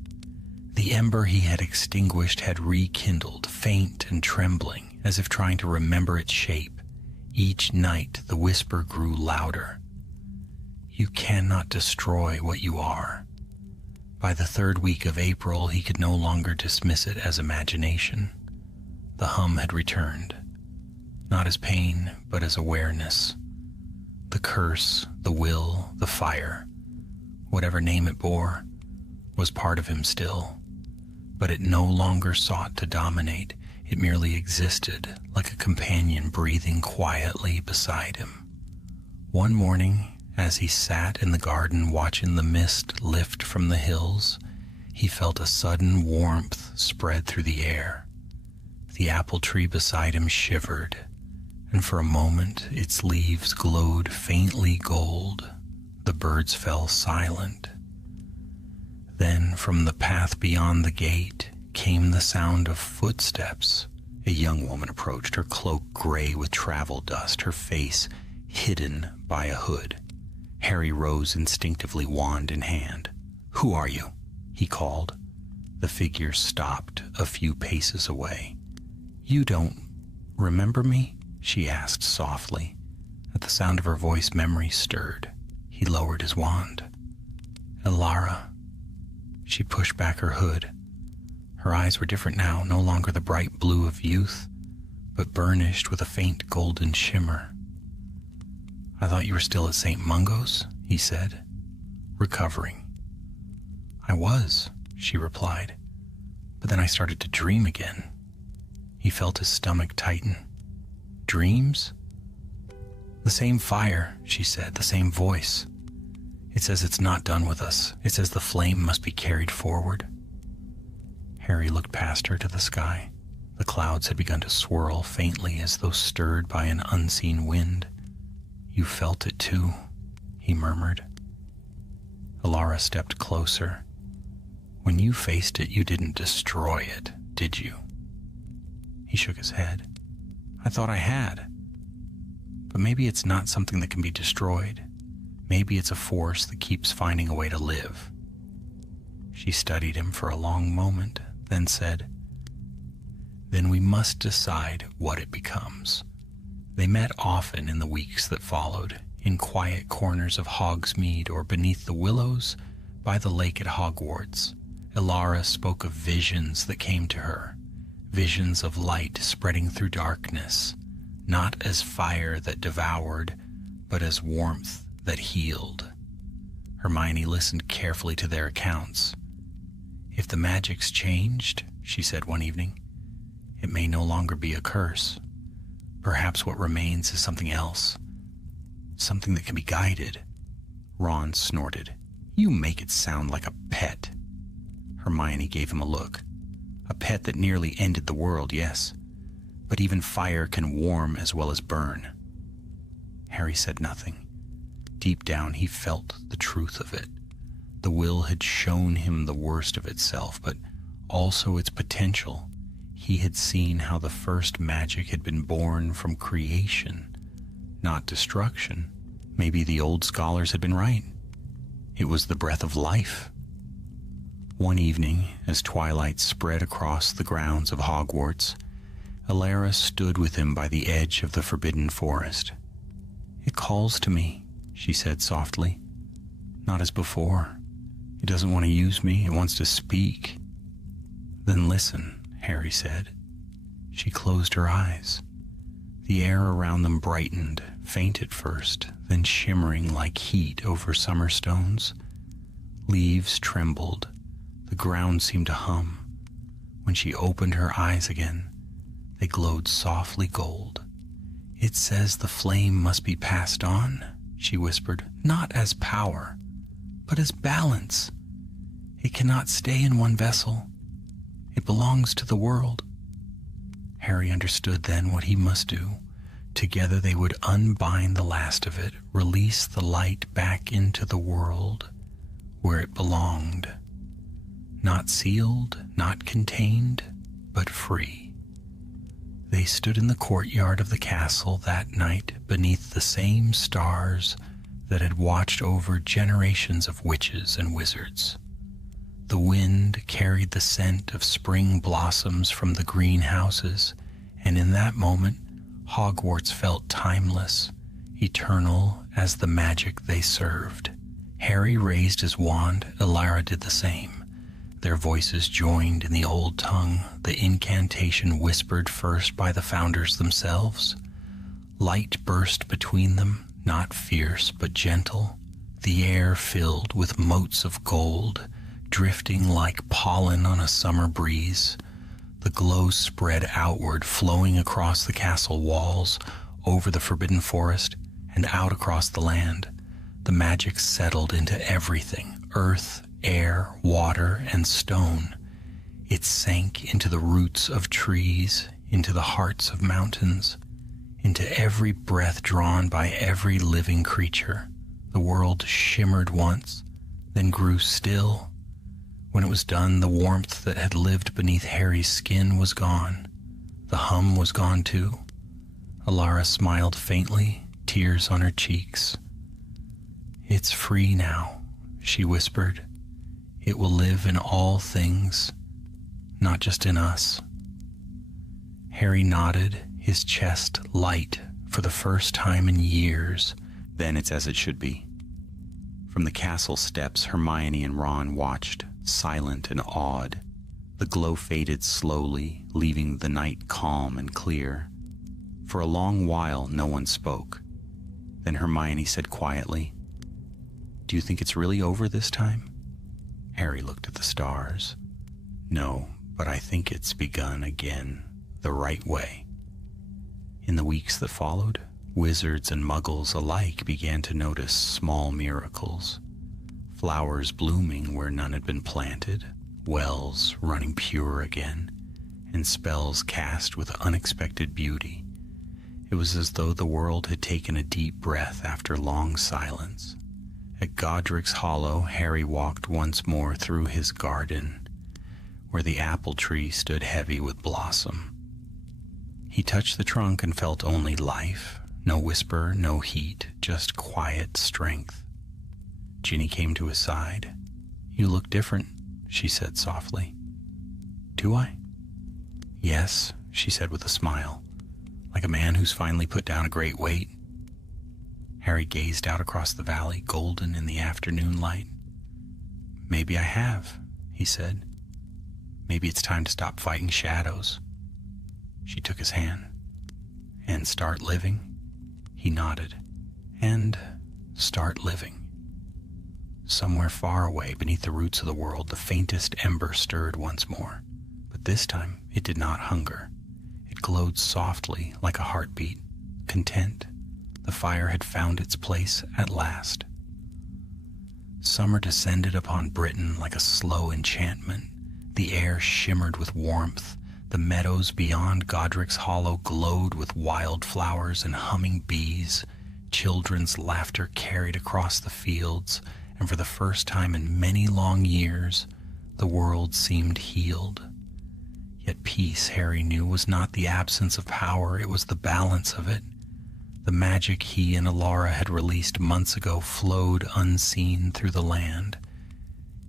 The ember he had extinguished had rekindled, faint and trembling, as if trying to remember its shape. Each night the whisper grew louder. "You cannot destroy what you are." By the 3rd week of April, he could no longer dismiss it as imagination. The hum had returned, not as pain, but as awareness. The curse, the will, the fire, whatever name it bore, was part of him still. But it no longer sought to dominate. It merely existed, like a companion breathing quietly beside him. One morning, as he sat in the garden watching the mist lift from the hills, he felt a sudden warmth spread through the air. The apple tree beside him shivered, and for a moment its leaves glowed faintly gold. The birds fell silent. Then from the path beyond the gate came the sound of footsteps. A young woman approached, her cloak gray with travel dust, her face hidden by a hood. Harry rose instinctively, wand in hand. "Who are you?" he called. The figure stopped a few paces away. "You don't remember me?" she asked softly. At the sound of her voice, memory stirred. He lowered his wand. "Elara." She pushed back her hood. Her eyes were different now, no longer the bright blue of youth, but burnished with a faint golden shimmer. "I thought you were still at St. Mungo's," he said. "Recovering." "I was," she replied, "but then I started to dream again." He felt his stomach tighten. "Dreams?" "The same fire," she said, "the same voice. It says it's not done with us. It says the flame must be carried forward." Harry looked past her to the sky. The clouds had begun to swirl faintly as though stirred by an unseen wind. "You felt it too," he murmured. Elara stepped closer. "When you faced it, you didn't destroy it, did you?" He shook his head. I thought I had. But maybe it's not something that can be destroyed. Maybe it's a force that keeps finding a way to live. She studied him for a long moment, then said, Then we must decide what it becomes. They met often in the weeks that followed, in quiet corners of Hogsmeade or beneath the willows by the lake at Hogwarts. Elara spoke of visions that came to her, visions of light spreading through darkness, not as fire that devoured, but as warmth that healed. Hermione listened carefully to their accounts. If the magic's changed, she said one evening, it may no longer be a curse. Perhaps what remains is something else, something that can be guided. Ron snorted. You make it sound like a pet. Hermione gave him a look. A pet that nearly ended the world, yes, but even fire can warm as well as burn. Harry said nothing. Deep down, he felt the truth of it. The will had shown him the worst of itself, but also its potential. He had seen how the first magic had been born from creation, not destruction. Maybe the old scholars had been right. It was the breath of life. One evening, as twilight spread across the grounds of Hogwarts, Elara stood with him by the edge of the forbidden forest. It calls to me, she said softly. Not as before. It doesn't want to use me, it wants to speak. Then listen, Harry said. She closed her eyes. The air around them brightened, faint at first, then shimmering like heat over summer stones. Leaves trembled. The ground seemed to hum. When she opened her eyes again, they glowed softly gold. It says the flame must be passed on, she whispered, not as power, but as balance. It cannot stay in one vessel. It belongs to the world. Harry understood then what he must do. Together they would unbind the last of it, release the light back into the world where it belonged. Not sealed, not contained, but free. They stood in the courtyard of the castle that night beneath the same stars that had watched over generations of witches and wizards. The wind carried the scent of spring blossoms from the greenhouses, and in that moment, Hogwarts felt timeless, eternal as the magic they served. Harry raised his wand, Elara did the same. Their voices joined in the old tongue, the incantation whispered first by the founders themselves. Light burst between them, not fierce but gentle, the air filled with motes of gold, drifting like pollen on a summer breeze. The glow spread outward, flowing across the castle walls, over the forbidden forest, and out across the land. The magic settled into everything, earth, air, water, and stone. It sank into the roots of trees, into the hearts of mountains, into every breath drawn by every living creature. The world shimmered once, then grew still. When it was done, the warmth that had lived beneath Harry's skin was gone. The hum was gone too. Elara smiled faintly, tears on her cheeks. It's free now, she whispered. It will live in all things, not just in us. Harry nodded, his chest light for the first time in years. Then it's as it should be. From the castle steps, Hermione and Ron watched, silent and awed. The glow faded slowly, leaving the night calm and clear. For a long while, no one spoke. Then Hermione said quietly, "Do you think it's really over this time?" Harry looked at the stars. "No, but I think it's begun again, the right way." In the weeks that followed, wizards and muggles alike began to notice small miracles. Flowers blooming where none had been planted, wells running pure again, and spells cast with unexpected beauty. It was as though the world had taken a deep breath after long silence. At Godric's Hollow, Harry walked once more through his garden, where the apple tree stood heavy with blossom. He touched the trunk and felt only life, no whisper, no heat, just quiet strength. Ginny came to his side. "You look different," she said softly. "Do I?" "Yes," she said with a smile, like a man who's finally put down a great weight. Harry gazed out across the valley, golden in the afternoon light. "Maybe I have," he said. "Maybe it's time to stop fighting shadows." She took his hand. "And start living?" He nodded. "And start living." Somewhere far away beneath the roots of the world, the faintest ember stirred once more. But this time it did not hunger. It glowed softly like a heartbeat, content. The fire had found its place at last. Summer descended upon Britain like a slow enchantment. The air shimmered with warmth. The meadows beyond Godric's Hollow glowed with wildflowers and humming bees. Children's laughter carried across the fields, and for the first time in many long years, the world seemed healed. Yet peace, Harry knew, was not the absence of power, it was the balance of it. The magic he and Alara had released months ago flowed unseen through the land.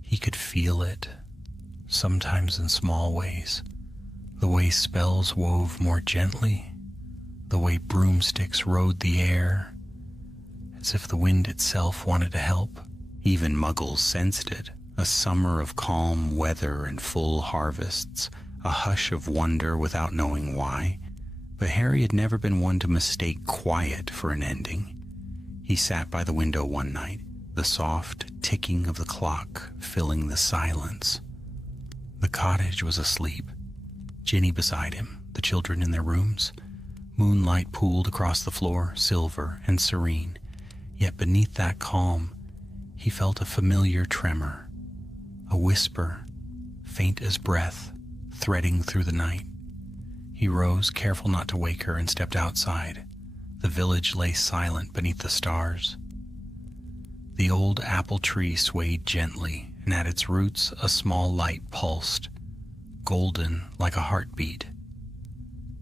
He could feel it, sometimes in small ways. The way spells wove more gently, the way broomsticks rode the air, as if the wind itself wanted to help. Even muggles sensed it, a summer of calm weather and full harvests, a hush of wonder without knowing why. But Harry had never been one to mistake quiet for an ending. He sat by the window one night, the soft ticking of the clock filling the silence. The cottage was asleep. Ginny beside him, the children in their rooms. Moonlight pooled across the floor, silver and serene. Yet beneath that calm, he felt a familiar tremor, a whisper, faint as breath, threading through the night. He rose, careful not to wake her, and stepped outside. The village lay silent beneath the stars. The old apple tree swayed gently, and at its roots a small light pulsed, golden like a heartbeat.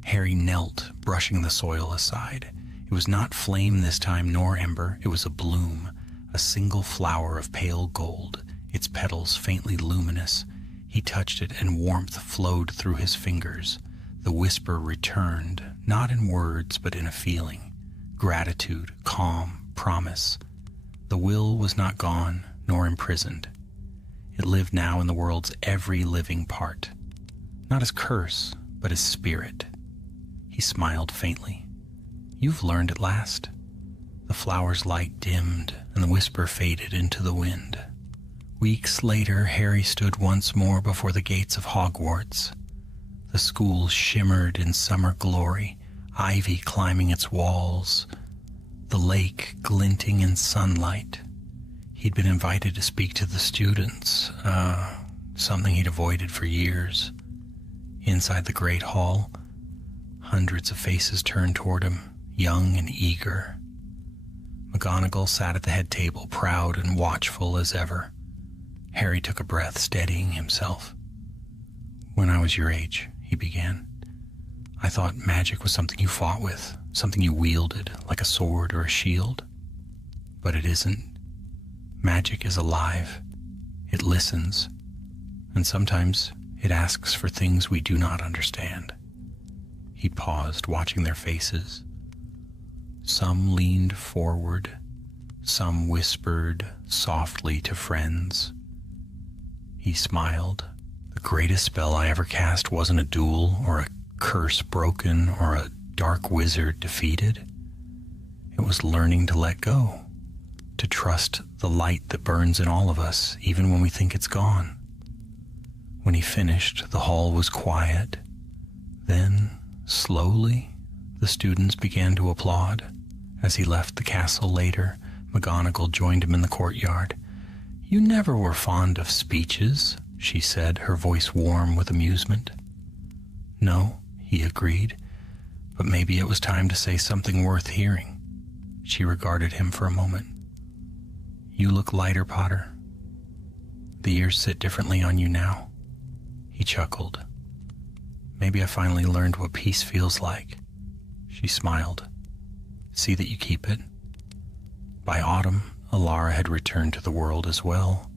Harry knelt, brushing the soil aside. It was not flame this time, nor ember. It was a bloom, a single flower of pale gold, its petals faintly luminous. He touched it, and warmth flowed through his fingers. The whisper returned, not in words, but in a feeling. Gratitude, calm, promise. The will was not gone, nor imprisoned. It lived now in the world's every living part. Not as curse, but as spirit. He smiled faintly. "You've learned at last." The flower's light dimmed, and the whisper faded into the wind. Weeks later, Harry stood once more before the gates of Hogwarts. The school shimmered in summer glory, ivy climbing its walls, the lake glinting in sunlight. He'd been invited to speak to the students, something he'd avoided for years. Inside the great hall, hundreds of faces turned toward him, young and eager. McGonagall sat at the head table, proud and watchful as ever. Harry took a breath, steadying himself. "When I was your age," he began, "I thought magic was something you fought with, something you wielded, like a sword or a shield. But it isn't. Magic is alive. It listens, and sometimes it asks for things we do not understand." He paused, watching their faces. Some leaned forward, some whispered softly to friends. He smiled. "The greatest spell I ever cast wasn't a duel or a curse broken or a dark wizard defeated. It was learning to let go, to trust the light that burns in all of us, even when we think it's gone." When he finished, the hall was quiet. Then, slowly, the students began to applaud. As he left the castle later, McGonagall joined him in the courtyard. "You never were fond of speeches," she said, her voice warm with amusement. "No," he agreed, "but maybe it was time to say something worth hearing." She regarded him for a moment. "You look lighter, Potter. The years sit differently on you now." He chuckled. Maybe I finally learned what peace feels like." She smiled. "See that you keep it." By autumn, Alara had returned to the world as well.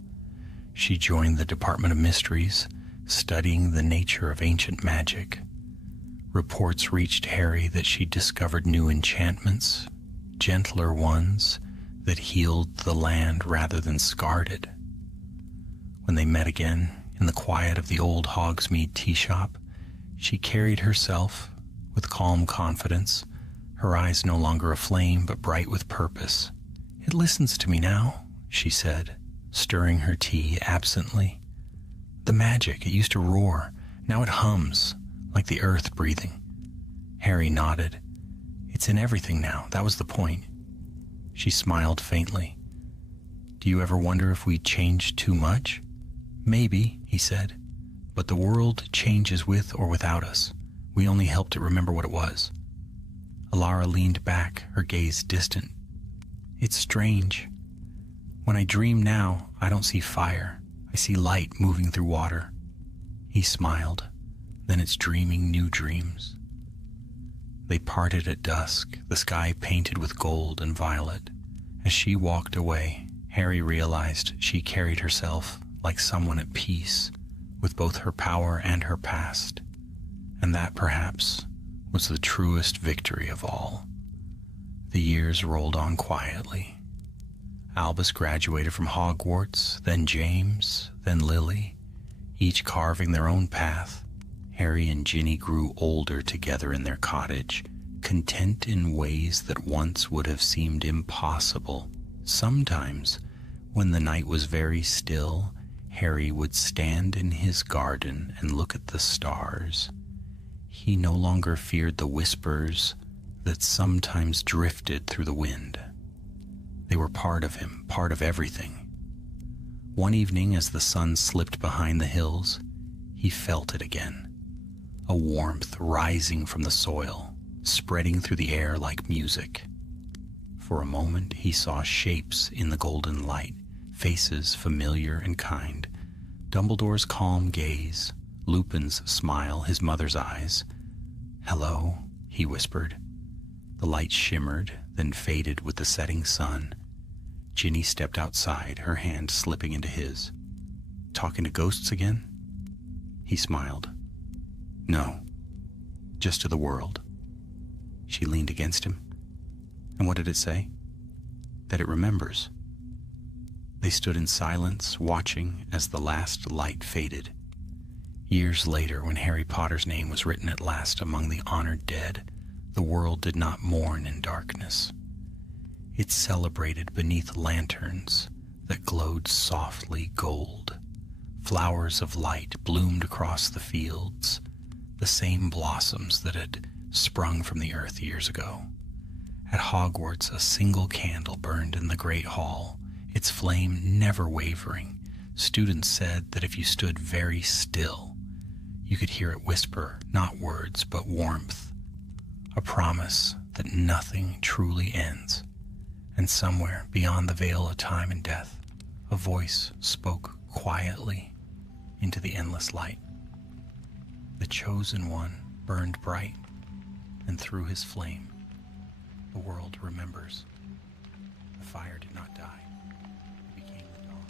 She joined the Department of Mysteries, studying the nature of ancient magic. Reports reached Harry that she discovered new enchantments, gentler ones that healed the land rather than scarred it. When they met again in the quiet of the old Hogsmeade tea shop, she carried herself with calm confidence, her eyes no longer aflame but bright with purpose. "It listens to me now," she said, stirring her tea absently. "The magic, it used to roar. Now it hums, like the earth breathing." Harry nodded. "It's in everything now. That was the point." She smiled faintly. "Do you ever wonder if we changed too much?" "Maybe," he said. "But the world changes with or without us. We only help to remember what it was." Alara leaned back, her gaze distant. "It's strange. When I dream now, I don't see fire. I see light moving through water." He smiled. "Then it's dreaming new dreams." They parted at dusk, the sky painted with gold and violet. As she walked away, Harry realized she carried herself like someone at peace with both her power and her past, and that perhaps was the truest victory of all. The years rolled on quietly. Albus graduated from Hogwarts, then James, then Lily, each carving their own path. Harry and Ginny grew older together in their cottage, content in ways that once would have seemed impossible. Sometimes, when the night was very still, Harry would stand in his garden and look at the stars. He no longer feared the whispers that sometimes drifted through the wind. They were part of him, part of everything. One evening, as the sun slipped behind the hills, he felt it again, a warmth rising from the soil, spreading through the air like music. For a moment, he saw shapes in the golden light, faces familiar and kind, Dumbledore's calm gaze, Lupin's smile, his mother's eyes. "Hello," he whispered. The light shimmered, then faded with the setting sun. Ginny stepped outside, her hand slipping into his. "Talking to ghosts again?" He smiled. "No, just to the world." She leaned against him. "And what did it say?" "That it remembers." They stood in silence, watching as the last light faded. Years later, when Harry Potter's name was written at last among the honored dead, the world did not mourn in darkness. It celebrated beneath lanterns that glowed softly gold. Flowers of light bloomed across the fields, the same blossoms that had sprung from the earth years ago. At Hogwarts, a single candle burned in the great hall, its flame never wavering. Students said that if you stood very still, you could hear it whisper not words but warmth, a promise that nothing truly ends. And somewhere beyond the veil of time and death, a voice spoke quietly into the endless light. The chosen one burned bright, and through his flame, the world remembers. The fire did not die. It became the dawn.